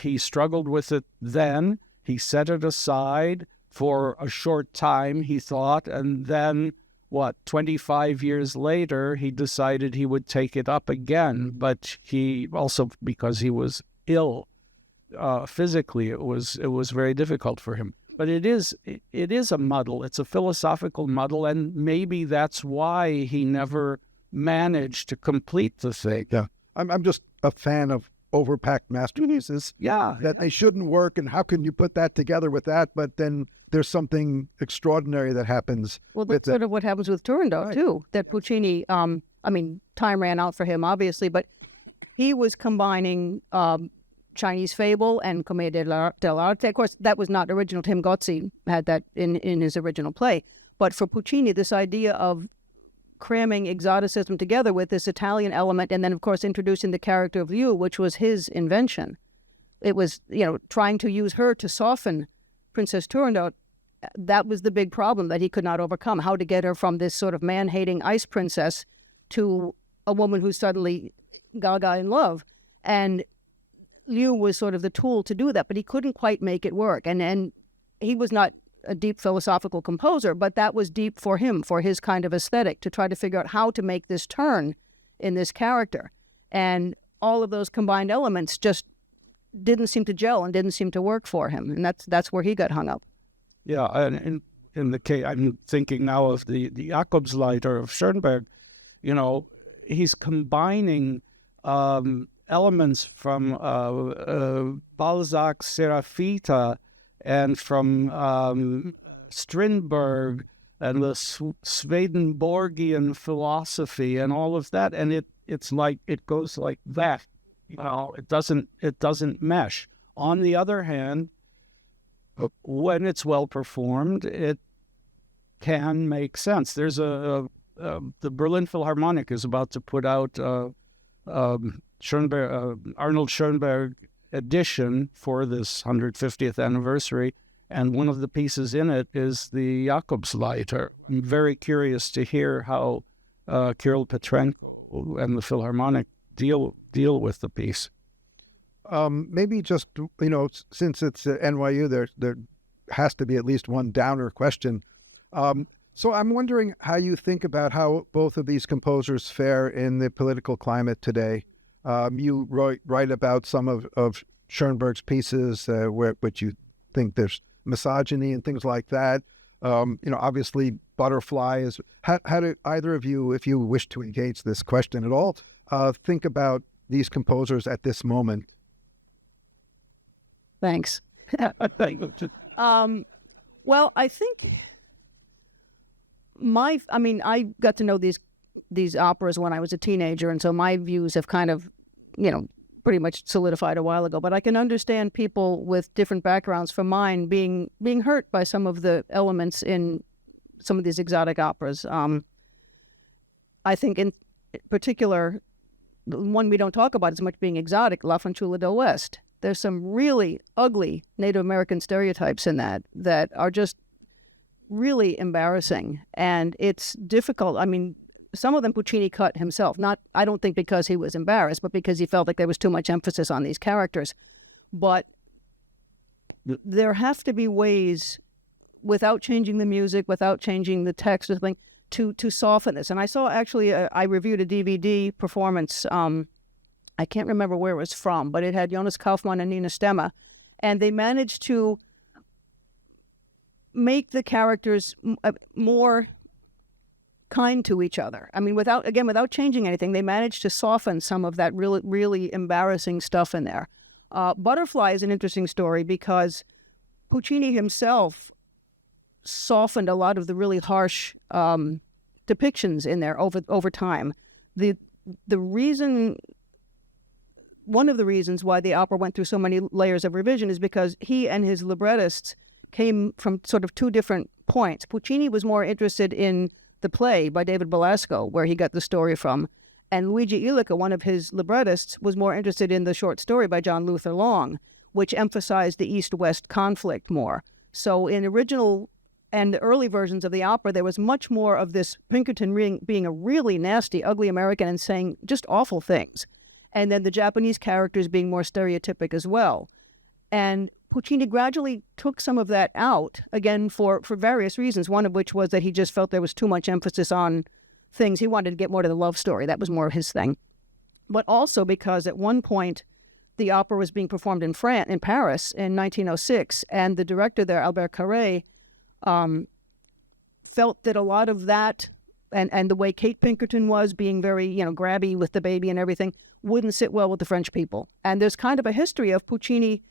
He struggled with it then. He set it aside for a short time, he thought, and then, 25 years later, he decided he would take it up again. But he also, because he was ill physically, it was very difficult for him. But it is a muddle. It's a philosophical muddle, and maybe that's why he never managed to complete the thing. Yeah, I'm just a fan of overpacked masterpieces. Yeah, that they shouldn't work, and how can you put that together with that? But then there's something extraordinary that happens. Well, that's sort of what happens with Turandot, right, too. That Puccini, time ran out for him, obviously, but he was combining Chinese Fable and Commedia dell'arte. Of course, that was not original. Tim Gozzi had that in his original play. But for Puccini, this idea of cramming exoticism together with this Italian element, and then, of course, introducing the character of Liu, which was his invention. It was, trying to use her to soften Princess Turandot. That was the big problem that he could not overcome, how to get her from this sort of man-hating ice princess to a woman who's suddenly gaga in love. And Liu was sort of the tool to do that, but he couldn't quite make it work. And he was not a deep philosophical composer, but that was deep for him, for his kind of aesthetic, to try to figure out how to make this turn in this character. And all of those combined elements just didn't seem to gel and didn't seem to work for him. And that's where he got hung up. Yeah, and in the case, I'm thinking now of the Jakobsleiter of Schoenberg. He's combining elements from Balzac's Seraphita and from Strindberg and the Swedenborgian philosophy and all of that, and it's like it goes like that. It doesn't mesh. On the other hand, when it's well performed, it can make sense. There's the Berlin Philharmonic is about to put out Arnold Schoenberg edition for this 150th anniversary, and one of the pieces in it is the Jakobsleiter. I'm very curious to hear how Kirill Petrenko and the Philharmonic deal with the piece. Maybe just, since it's NYU, there has to be at least one downer question. So I'm wondering how you think about how both of these composers fare in the political climate today. You write about some of Schoenberg's pieces, which you think there's misogyny and things like that. Obviously, Butterfly is. How do either of you, if you wish to engage this question at all, think about these composers at this moment? Thanks. Well, I think I got to know these operas when I was a teenager, and so my views have kind of, pretty much solidified a while ago. But I can understand people with different backgrounds from mine being hurt by some of the elements in some of these exotic operas. I think in particular, the one we don't talk about as much being exotic, La Fanciulla del West. There's some really ugly Native American stereotypes in that are just really embarrassing, and it's difficult. I mean, some of them Puccini cut himself, I don't think because he was embarrassed, but because he felt like there was too much emphasis on these characters. But there have to be ways, without changing the music, without changing the text or something, to soften this. And I saw I reviewed a DVD performance, I can't remember where it was from, but it had Jonas Kaufmann and Nina Stemma, and they managed to make the characters more kind to each other. I mean, without changing anything, they managed to soften some of that really, really embarrassing stuff in there. Butterfly is an interesting story because Puccini himself softened a lot of the really harsh depictions in there over time. One of the reasons why the opera went through so many layers of revision is because he and his librettists came from sort of two different points. Puccini was more interested in the play by David Belasco, where he got the story from, and Luigi Illica, one of his librettists, was more interested in the short story by John Luther Long, which emphasized the East-West conflict more. So in original and the early versions of the opera, there was much more of this Pinkerton being a really nasty, ugly American and saying just awful things, and then the Japanese characters being more stereotypic as well. And Puccini gradually took some of that out, again, for various reasons, one of which was that he just felt there was too much emphasis on things. He wanted to get more to the love story. That was more his thing. But also because at one point, the opera was being performed in Paris in 1906, and the director there, Albert Carré, felt that a lot of that, and the way Kate Pinkerton was, being very, grabby with the baby and everything, wouldn't sit well with the French people. And there's kind of a history of Puccini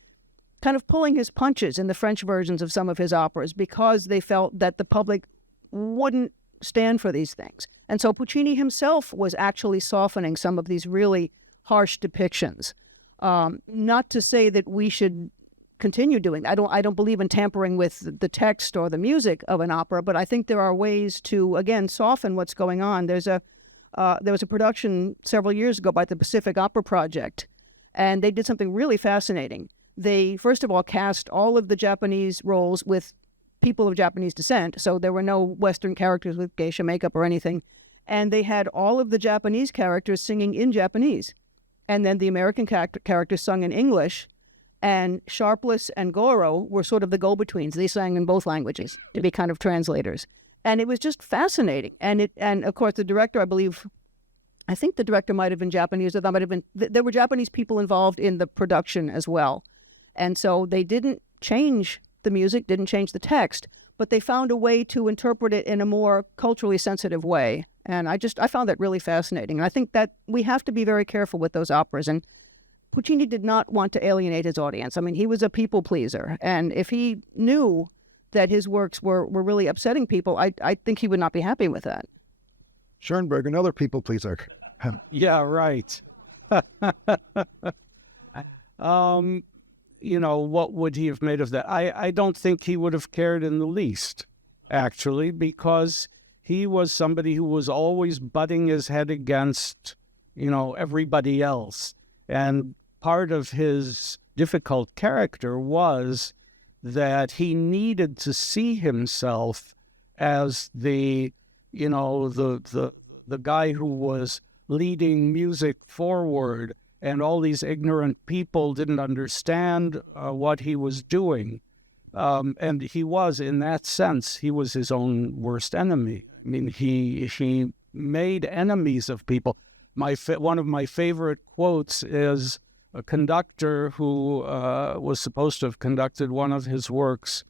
kind of pulling his punches in the French versions of some of his operas because they felt that the public wouldn't stand for these things. And so Puccini himself was actually softening some of these really harsh depictions. Not to say that we should continue doing that. I don't believe in tampering with the text or the music of an opera, but I think there are ways to, again, soften what's going on. There was a production several years ago by the Pacific Opera Project, and they did something really fascinating. They, first of all, cast all of the Japanese roles with people of Japanese descent, so there were no Western characters with geisha makeup or anything, and they had all of the Japanese characters singing in Japanese, and then the American characters sung in English, and Sharpless and Goro were sort of the go-betweens. They sang in both languages to be kind of translators. And it was just fascinating. And of course, the director, I think the director might have been Japanese, or that might have been, there were Japanese people involved in the production as well. And so they didn't change the music, didn't change the text, but they found a way to interpret it in a more culturally sensitive way. And I found that really fascinating. And I think that we have to be very careful with those operas. And Puccini did not want to alienate his audience. I mean, he was a people pleaser. And if he knew that his works were really upsetting people, I think he would not be happy with that. Schoenberg, another people pleaser. Yeah, right. What would he have made of that? I don't think he would have cared in the least, actually, because he was somebody who was always butting his head against, everybody else. And part of his difficult character was that he needed to see himself as the guy who was leading music forward, and all these ignorant people didn't understand what he was doing. And he was, in that sense, he was his own worst enemy. I mean, he made enemies of people. One of my favorite quotes is a conductor who was supposed to have conducted one of his works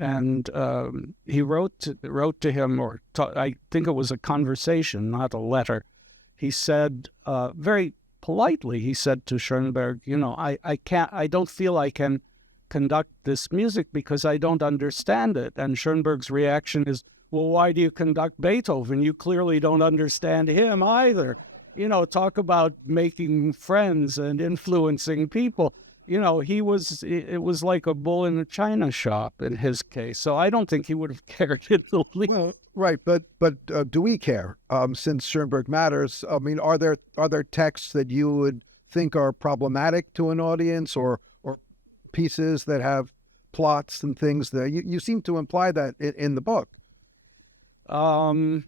and he wrote to him, I think it was a conversation, not a letter. He said, very politely, he said to Schoenberg, I don't feel I can conduct this music because I don't understand it. And Schoenberg's reaction is, well, why do you conduct Beethoven? You clearly don't understand him either. Talk about making friends and influencing people. It was like a bull in a china shop in his case. So I don't think he would have cared in the least. Well, right, but do we care? Since Schoenberg matters, I mean, are there texts that you would think are problematic to an audience, or pieces that have plots and things that you seem to imply that in the book? I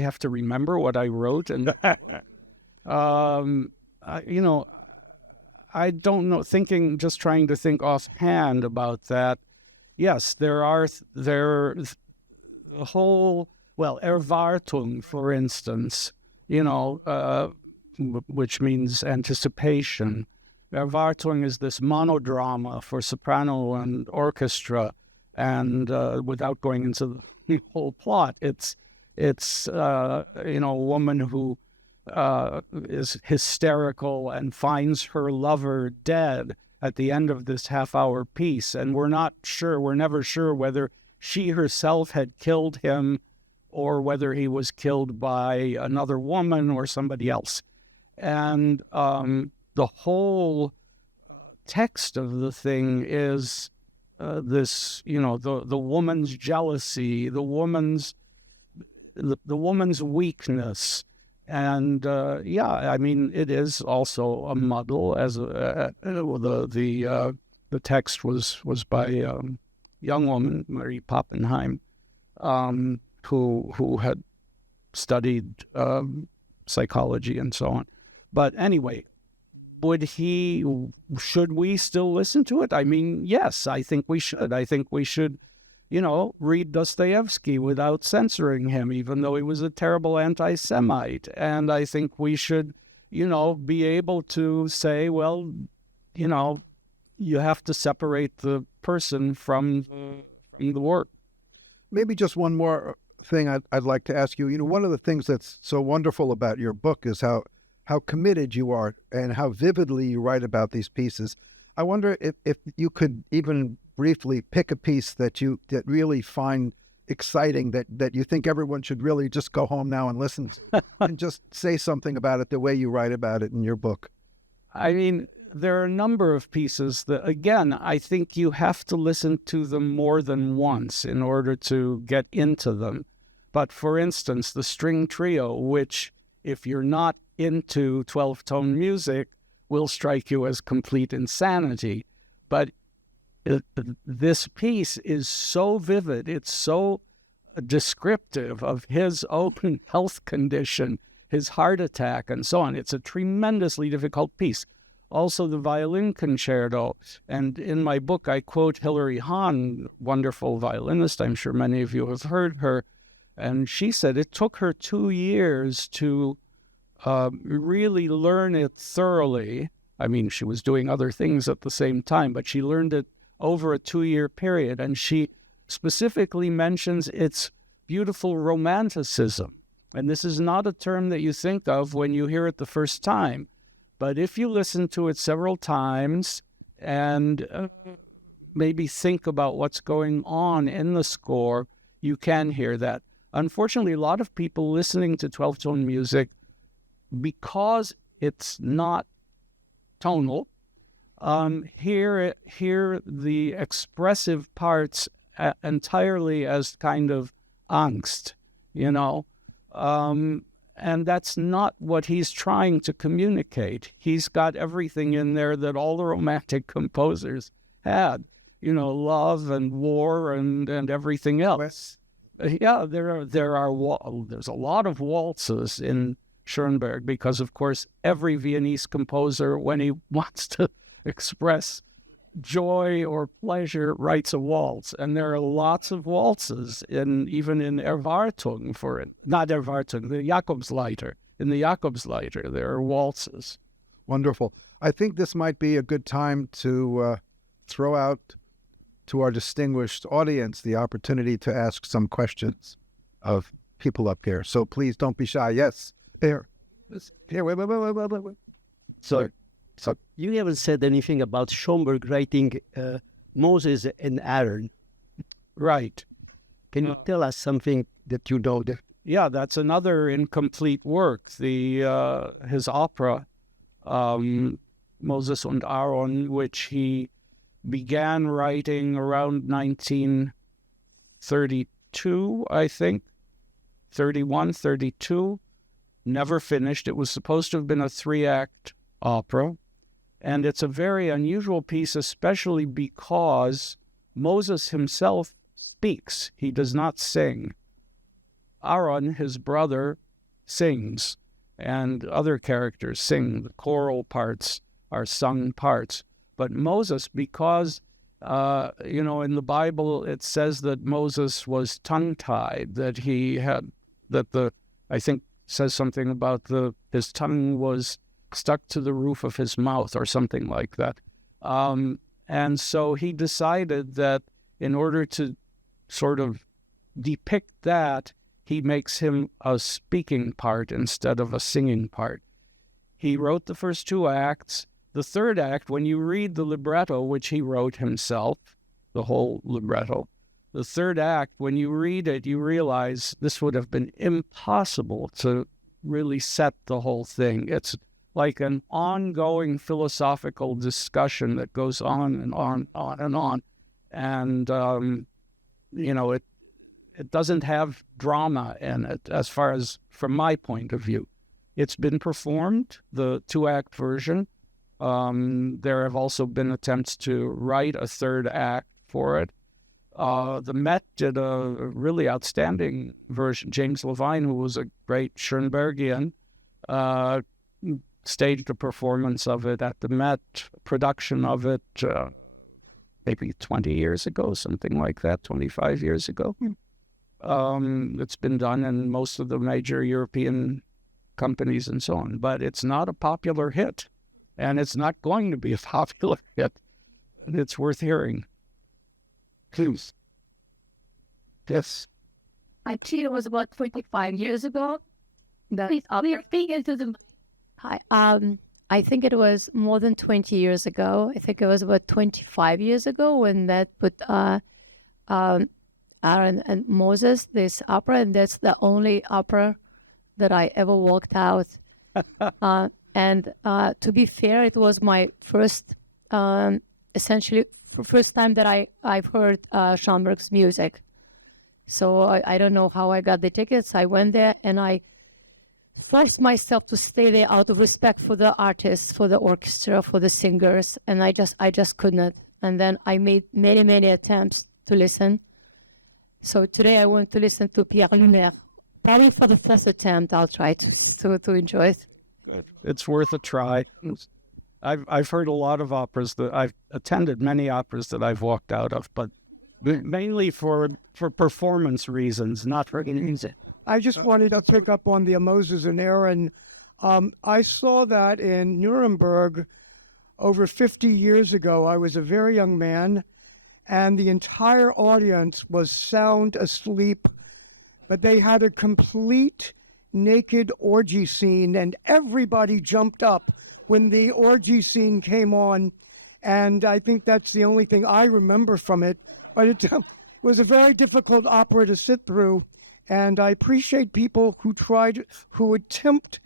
have to remember what I wrote, and I don't know. Trying to think offhand about that. Yes, there the whole, Erwartung, for instance, which means anticipation. Erwartung is this monodrama for soprano and orchestra, and without going into the whole plot, it's a woman who is hysterical and finds her lover dead at the end of this half-hour piece, and we're never sure whether she herself had killed him or whether he was killed by another woman or somebody else. And the whole text of the thing is this, the woman's jealousy, the woman's weakness. And it is also a muddle. As the text was by a young woman, Marie Pappenheim, who had studied psychology and so on. But anyway, should we still listen to it? I mean, yes, I think we should. I think we should, read Dostoevsky without censoring him, even though he was a terrible anti-Semite. And I think we should, be able to say, well, you have to separate the person from the work. Maybe just one more thing I'd like to ask you. One of the things that's so wonderful about your book is how committed you are and how vividly you write about these pieces. I wonder if you could even briefly pick a piece that really find exciting, that you think everyone should really just go home now and listen to, and just say something about it the way you write about it in your book. I mean, there are a number of pieces that, again, I think you have to listen to them more than once in order to get into them. But for instance, the string trio, which if you're not into 12-tone music, will strike you as complete insanity. But this piece is so vivid, it's so descriptive of his own health condition, his heart attack, and so on. It's a tremendously difficult piece. Also, the violin concerto. And in my book, I quote Hilary Hahn, wonderful violinist. I'm sure many of you have heard her. And she said it took her 2 years to really learn it thoroughly. I mean, she was doing other things at the same time, but she learned it over a 2-year period. And she specifically mentions its beautiful romanticism. And this is not a term that you think of when you hear it the first time. But if you listen to it several times and maybe think about what's going on in the score, you can hear that. Unfortunately, a lot of people listening to 12-tone music, because it's not tonal, hear the expressive parts entirely as kind of angst, and that's not what he's trying to communicate. He's got everything in there that all the romantic composers had, love and war and everything else. Yeah, there's a lot of waltzes in Schoenberg because, of course, every Viennese composer, when he wants to express joy or pleasure, writes a waltz. And there are lots of waltzes, even in Erwartung, not Erwartung, the Jakobsleiter. In the Jakobsleiter, there are waltzes. Wonderful. I think this might be a good time to throw out to our distinguished audience the opportunity to ask some questions of people up here. So please don't be shy. Yes, here. Here, wait. So you haven't said anything about Schoenberg writing Moses and Aaron. Right. Can you tell us something that you know there? Yeah, that's another incomplete work. His opera, Moses und Aaron, which he began writing around 1932, I think, 31, 32, never finished. It was supposed to have been a 3-act opera, and it's a very unusual piece, especially because Moses himself speaks. He does not sing. Aaron, his brother, sings, and other characters sing. The choral parts are sung parts. But Moses, because, in the Bible, it says that Moses was tongue-tied, that I think says something about his tongue was stuck to the roof of his mouth or something like that. And so he decided that in order to sort of depict that, he makes him a speaking part instead of a singing part. He wrote the first 2 acts. The 3rd act, when you read the libretto, which he wrote himself, the whole libretto, the 3rd act, when you read it, you realize this would have been impossible to really set the whole thing. It's like an ongoing philosophical discussion that goes on and on and on. And, it doesn't have drama in it, as far as from my point of view. It's been performed, the 2-act version. There have also been attempts to write a 3rd act for it. The Met did a really outstanding version. James Levine, who was a great Schoenbergian, staged a performance of it at the Met, production of it maybe 20 years ago, something like that, 25 years ago. It's been done in most of the major European companies and so on, but it's not a popular hit, and it's not going to be a popular hit. It's worth hearing. Please. Yes. Actually, it was about 25 years ago. Please, you're speaking to the... Hi. I think it was more than 20 years ago. I think it was about 25 years ago when that put Aaron and Moses, this opera, and that's the only opera that I ever walked out. And to be fair, it was my first, essentially, first time that I've heard Schoenberg's music. So I don't know how I got the tickets. I went there and I forced myself to stay there out of respect for the artists, for the orchestra, for the singers, and I just could not. And then I made many attempts to listen. So today I want to listen to Pierrot Lunaire. Probably for the first attempt, I'll try to enjoy it. Good. It's worth a try. I've heard a lot of operas that I've attended many operas that I've walked out of, but mainly for performance reasons, not for music. I just wanted to pick up on the Moses and Aaron. I saw that in Nuremberg over 50 years ago. I was a very young man, and the entire audience was sound asleep, but they had a complete naked orgy scene, and everybody jumped up when the orgy scene came on, and I think that's the only thing I remember from it. But it was a very difficult opera to sit through, and I appreciate people who attempt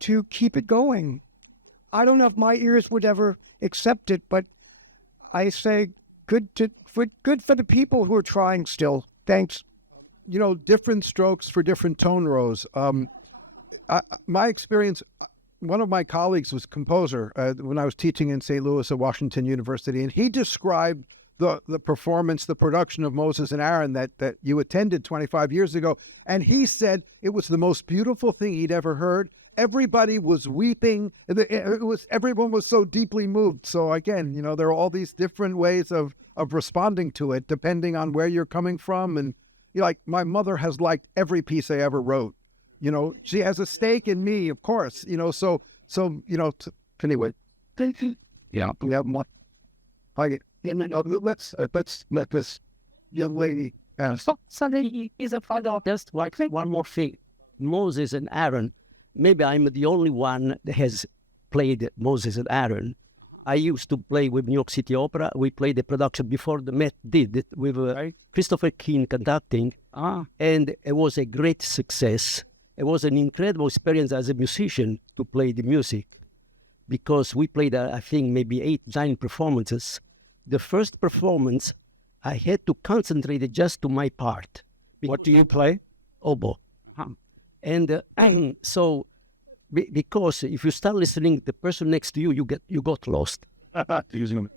to keep it going. I don't know if my ears would ever accept it, but I say good for the people who are trying still. Thanks. Different strokes for different tone rows. My experience, one of my colleagues was a composer when I was teaching in St. Louis at Washington University, and he described the performance, the production of Moses and Aaron that you attended 25 years ago, and he said it was the most beautiful thing he'd ever heard. Everybody was weeping. Everyone was so deeply moved. So again, there are all these different ways of responding to it depending on where you're coming from. And like my mother has liked every piece I ever wrote. She has a stake in me, of course. So anyway. Yeah. We have one. let's let this young lady ask. So he is a father. Just like one more thing. Moses and Aaron. Maybe I'm the only one that has played Moses and Aaron. I used to play with New York City Opera. We played the production before the Met did it with Christopher Keane conducting. And it was a great success. It was an incredible experience as a musician to play the music because we played, I think, maybe 8, 9 performances. The first performance, I had to concentrate just to my part. What do you play? Oboe. And so, because if you start listening, the person next to you, you got lost.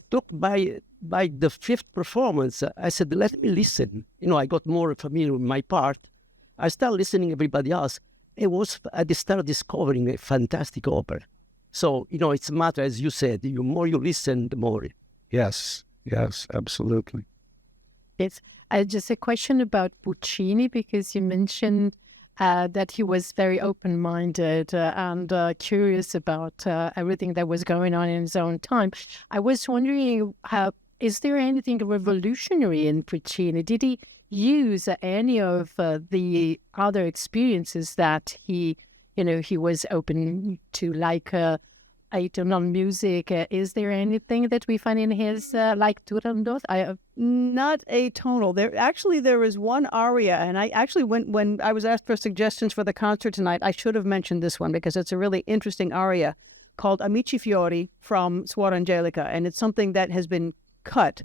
Took by the 5th performance, I said, let me listen. I got more familiar with my part. I started listening to everybody else. I started discovering a fantastic opera. So, it's a matter, as you said, the more you listen, the more. Yes, absolutely. Yes, just a question about Puccini, because you mentioned that he was very open-minded and curious about everything that was going on in his own time. I was wondering, is there anything revolutionary in Puccini? Did he use any of the other experiences that he was open to, like atonal music? Is there anything that we find in his, like Turandot? Not atonal. There is one aria, and I actually, when I was asked for suggestions for the concert tonight, I should have mentioned this one because it's a really interesting aria called Amici Fiori from Suor Angelica, and it's something that has been cut.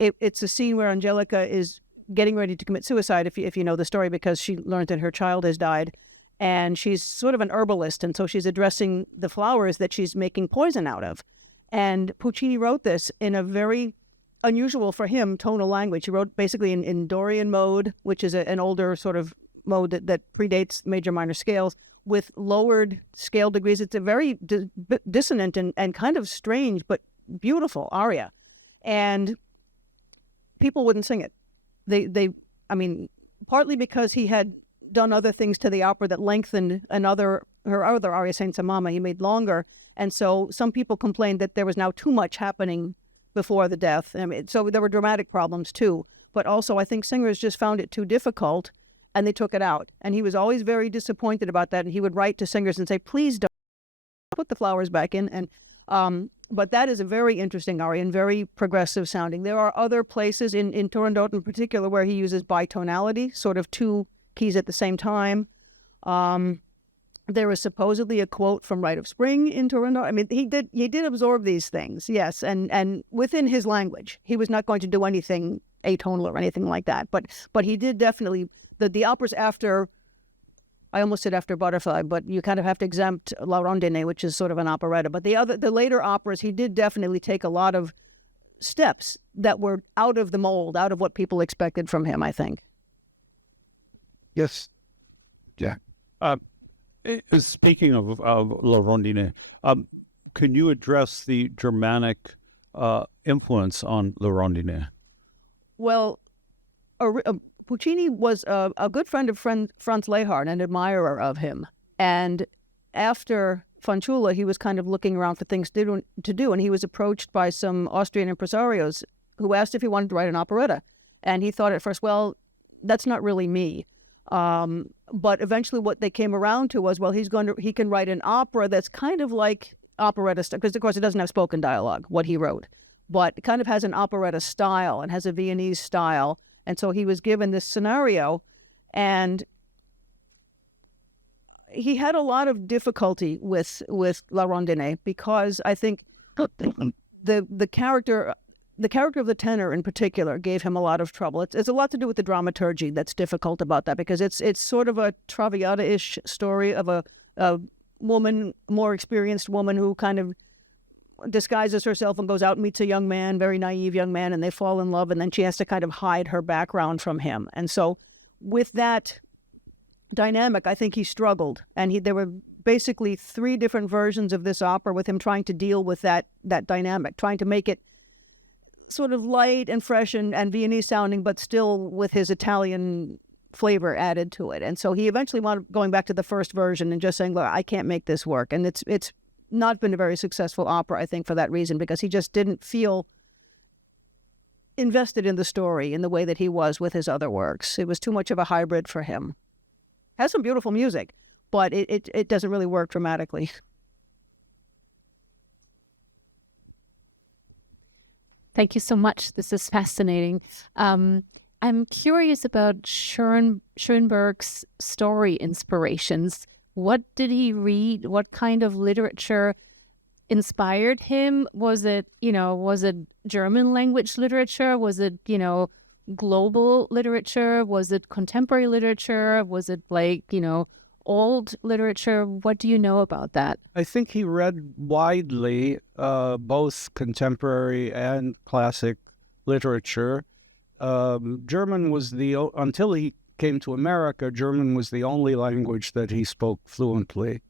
It's a scene where Angelica is getting ready to commit suicide, if you know the story, because she learned that her child has died. And she's sort of an herbalist, and so she's addressing the flowers that she's making poison out of. And Puccini wrote this in a very unusual for him tonal language. He wrote basically in Dorian mode, which is an older sort of mode that predates major minor scales, with lowered scale degrees. It's a very dissonant and kind of strange but beautiful aria. And people wouldn't sing it. They partly because he had done other things to the opera that lengthened her other aria, Senza Mamma, he made longer. And so some people complained that there was now too much happening before the death. So there were dramatic problems too. But also I think singers just found it too difficult and they took it out. And he was always very disappointed about that. And he would write to singers and say, please don't put the flowers back in. And but that is a very interesting aria and very progressive sounding. There are other places in Turandot in particular where he uses bitonality, sort of 2 keys at the same time. There is supposedly a quote from Rite of Spring in Turandot. He did absorb these things, yes, and within his language. He was not going to do anything atonal or anything like that. But he did definitely the operas after, I almost said after Butterfly, but you kind of have to exempt La Rondine, which is sort of an operetta. But the later operas, he did definitely take a lot of steps that were out of the mold, out of what people expected from him, I think. Yes, Jack. Speaking of La Rondine, can you address the Germanic influence on La Rondine? Well, Puccini was a good friend of Franz Lehár, an admirer of him. And after Fanciulla, he was kind of looking around for things to do, and he was approached by some Austrian impresarios who asked if he wanted to write an operetta. And he thought at first, well, that's not really me. But eventually what they came around to was, well, he can write an opera that's kind of like operetta, because of course it doesn't have spoken dialogue, what he wrote, but it kind of has an operetta style and has a Viennese style. And so he was given this scenario, and he had a lot of difficulty with La Rondine because I think the character of the tenor in particular gave him a lot of trouble. It's a lot to do with the dramaturgy that's difficult about that, because it's sort of a Traviata-ish story of a woman, more experienced woman, who kind of disguises herself and goes out and meets a young man, very naive young man, and they fall in love, and then she has to kind of hide her background from him. And so with that dynamic, I think he struggled. And there were basically 3 different versions of this opera with him trying to deal with that dynamic, trying to make it sort of light and fresh and Viennese sounding, but still with his Italian flavor added to it. And so he eventually wound up going back to the first version and just saying, look, I can't make this work. And it's not been a very successful opera, I think, for that reason, because he just didn't feel invested in the story in the way that he was with his other works. It was too much of a hybrid for him. Has some beautiful music, but it doesn't really work dramatically. Thank you so much. This is fascinating. I'm curious about Schoenberg's story inspirations. What did he read? What kind of literature inspired him? Was it German language literature? Was it, global literature? Was it contemporary literature? Was it old literature? What do you know about that? I think he read widely, both contemporary and classic literature. German was until he came to America, German was the only language that he spoke fluently.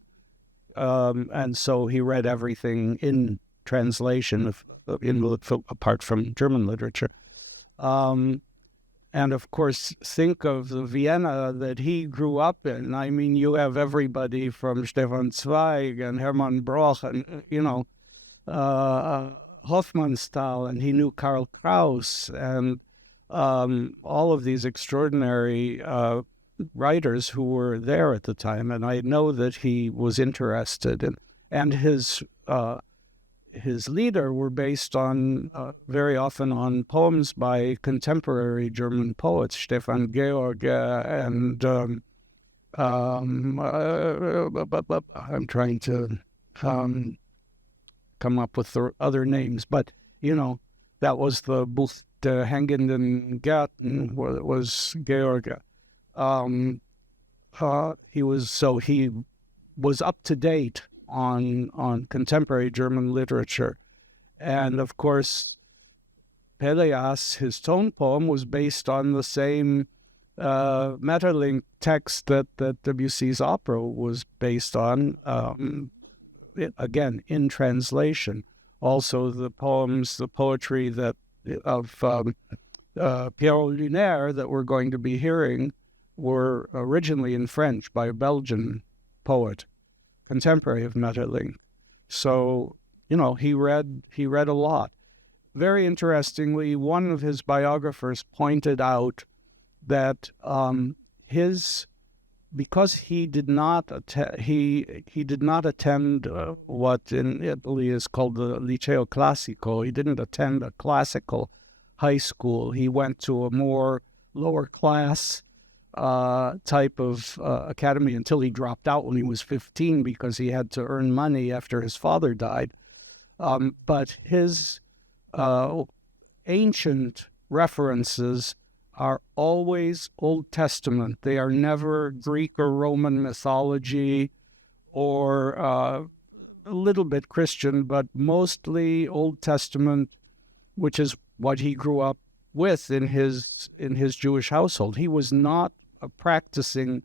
And so he read everything in translation, apart from German literature. And of course, think of the Vienna that he grew up in. I mean, you have everybody from Stefan Zweig and Hermann Broch and, Hofmannsthal, and he knew Karl Kraus and all of these extraordinary writers who were there at the time. And I know that he was interested in, and his Lieder were based on, very often on poems by contemporary German poets, Stefan Georg and I'm trying to come up with the other names, but, that was the Buch der Hängenden Gärten, was Georg. He was up to date on contemporary German literature. And of course, Pelléas, his tone poem, was based on the same Maeterlinck text that Debussy's opera was based on, again, in translation. Also, the poetry of Pierrot Lunaire that we're going to be hearing were originally in French by a Belgian poet, contemporary of Maeterlinck. So, he read a lot. Very interestingly, one of his biographers pointed out that because he did not attend what in Italy is called the Liceo Classico. He didn't attend a classical high school. He went to a more lower class type of academy until he dropped out when he was 15 because he had to earn money after his father died. But his ancient references are always Old Testament. They are never Greek or Roman mythology or a little bit Christian, but mostly Old Testament, which is what he grew up with in his Jewish household. He was not a practicing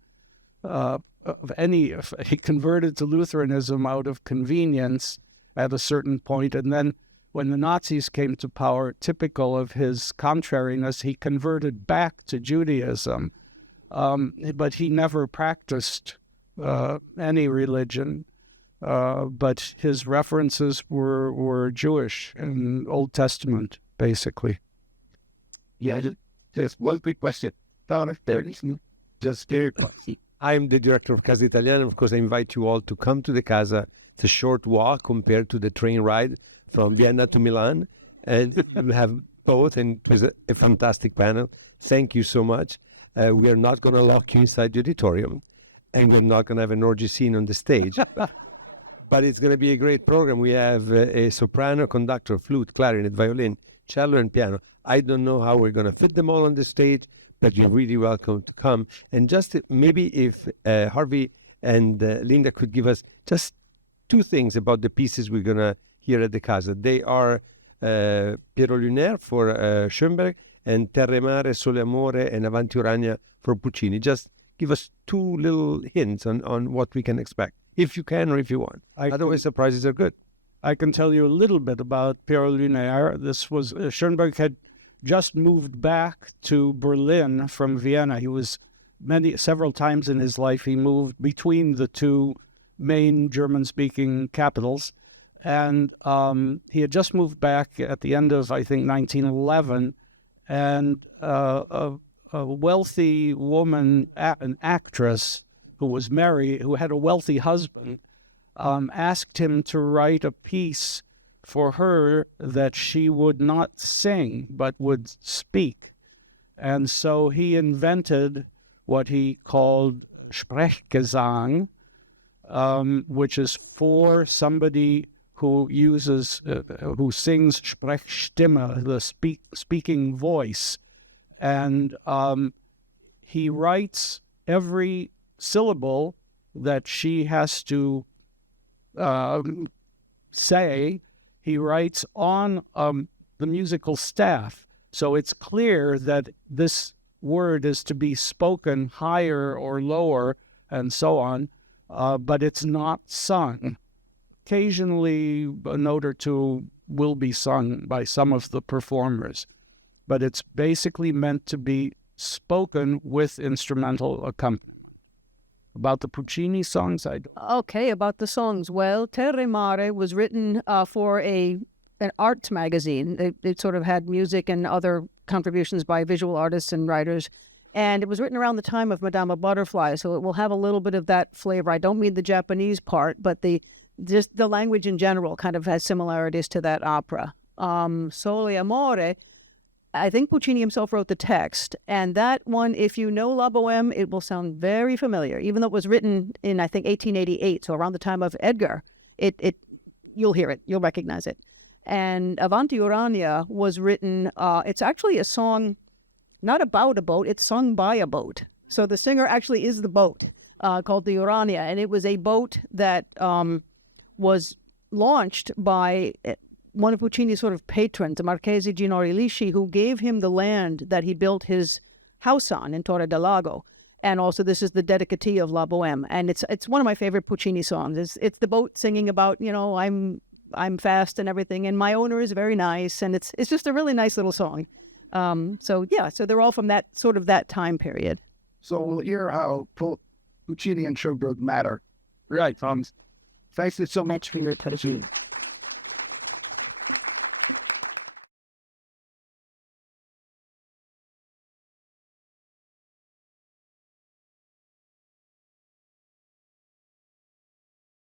he converted to Lutheranism out of convenience at a certain point, and then when the Nazis came to power, typical of his contrariness, he converted back to Judaism, but he never practiced any religion, but his references were Jewish and Old Testament, basically. Yeah, just one quick question. Just very quick. I'm the director of Casa Italiana. Of course, I invite you all to come to the Casa. It's a short walk compared to the train ride from Vienna to Milan, and you have both, and it was a fantastic panel. Thank you so much. We are not going to lock you inside the auditorium, and we're not going to have an orgy scene on the stage, but it's going to be a great program. We have a soprano, conductor, flute, clarinet, violin, cello, and piano. I don't know how we're going to fit them all on the stage, but you're really welcome to come. And just maybe if Harvey and Linda could give us just two things about the pieces we're going to hear at the Casa. They are Pierrot Lunaire for Schoenberg and Terre Mare, Sole Amore and Avanti Urania for Puccini. Just give us two little hints on what we can expect, if you can or if you want. Otherwise, surprises are good. I can tell you a little bit about Pierrot Lunaire. This was, Schoenberg had just moved back to Berlin from Vienna. He was several times in his life, he moved between the two main German-speaking capitals. And he had just moved back at the end of, I think, 1911, and a wealthy woman, an actress who was married, who had a wealthy husband, asked him to write a piece for her that she would not sing, but would speak. And so he invented what he called Sprechgesang, which is for somebody who uses, who sings Sprechstimme, the speaking voice. And he writes every syllable that she has to say. He writes on the musical staff. So it's clear that this word is to be spoken higher or lower and so on, but it's not sung. Occasionally, a note or two will be sung by some of the performers, but it's basically meant to be spoken with instrumental accompaniment. About the Puccini songs, I don't. Okay, about the songs. Well, Terre Mare was written for an arts magazine. It sort of had music and other contributions by visual artists and writers. And it was written around the time of Madama Butterfly, so it will have a little bit of that flavor. I don't mean the Japanese part, but just the language in general kind of has similarities to that opera. Sole Amore, I think Puccini himself wrote the text, and that one, if you know La Bohème, it will sound very familiar, even though it was written in, I think, 1888, so around the time of Edgar. You'll hear it, you'll recognize it. And Avanti Urania was written, it's actually a song not about a boat, it's sung by a boat. So the singer actually is the boat, called the Urania, and it was a boat that was launched by one of Puccini's sort of patrons, the Marchese Ginori Lisci, who gave him the land that he built his house on in Torre del Lago. And also this is the dedicatee of La Bohème. And it's one of my favorite Puccini songs. It's the boat singing about, I'm fast and everything, and my owner is very nice, and it's just a really nice little song. So they're all from that sort of that time period. So we'll hear how Puccini and Schoenberg matter. Right. Thanks so much for your attention.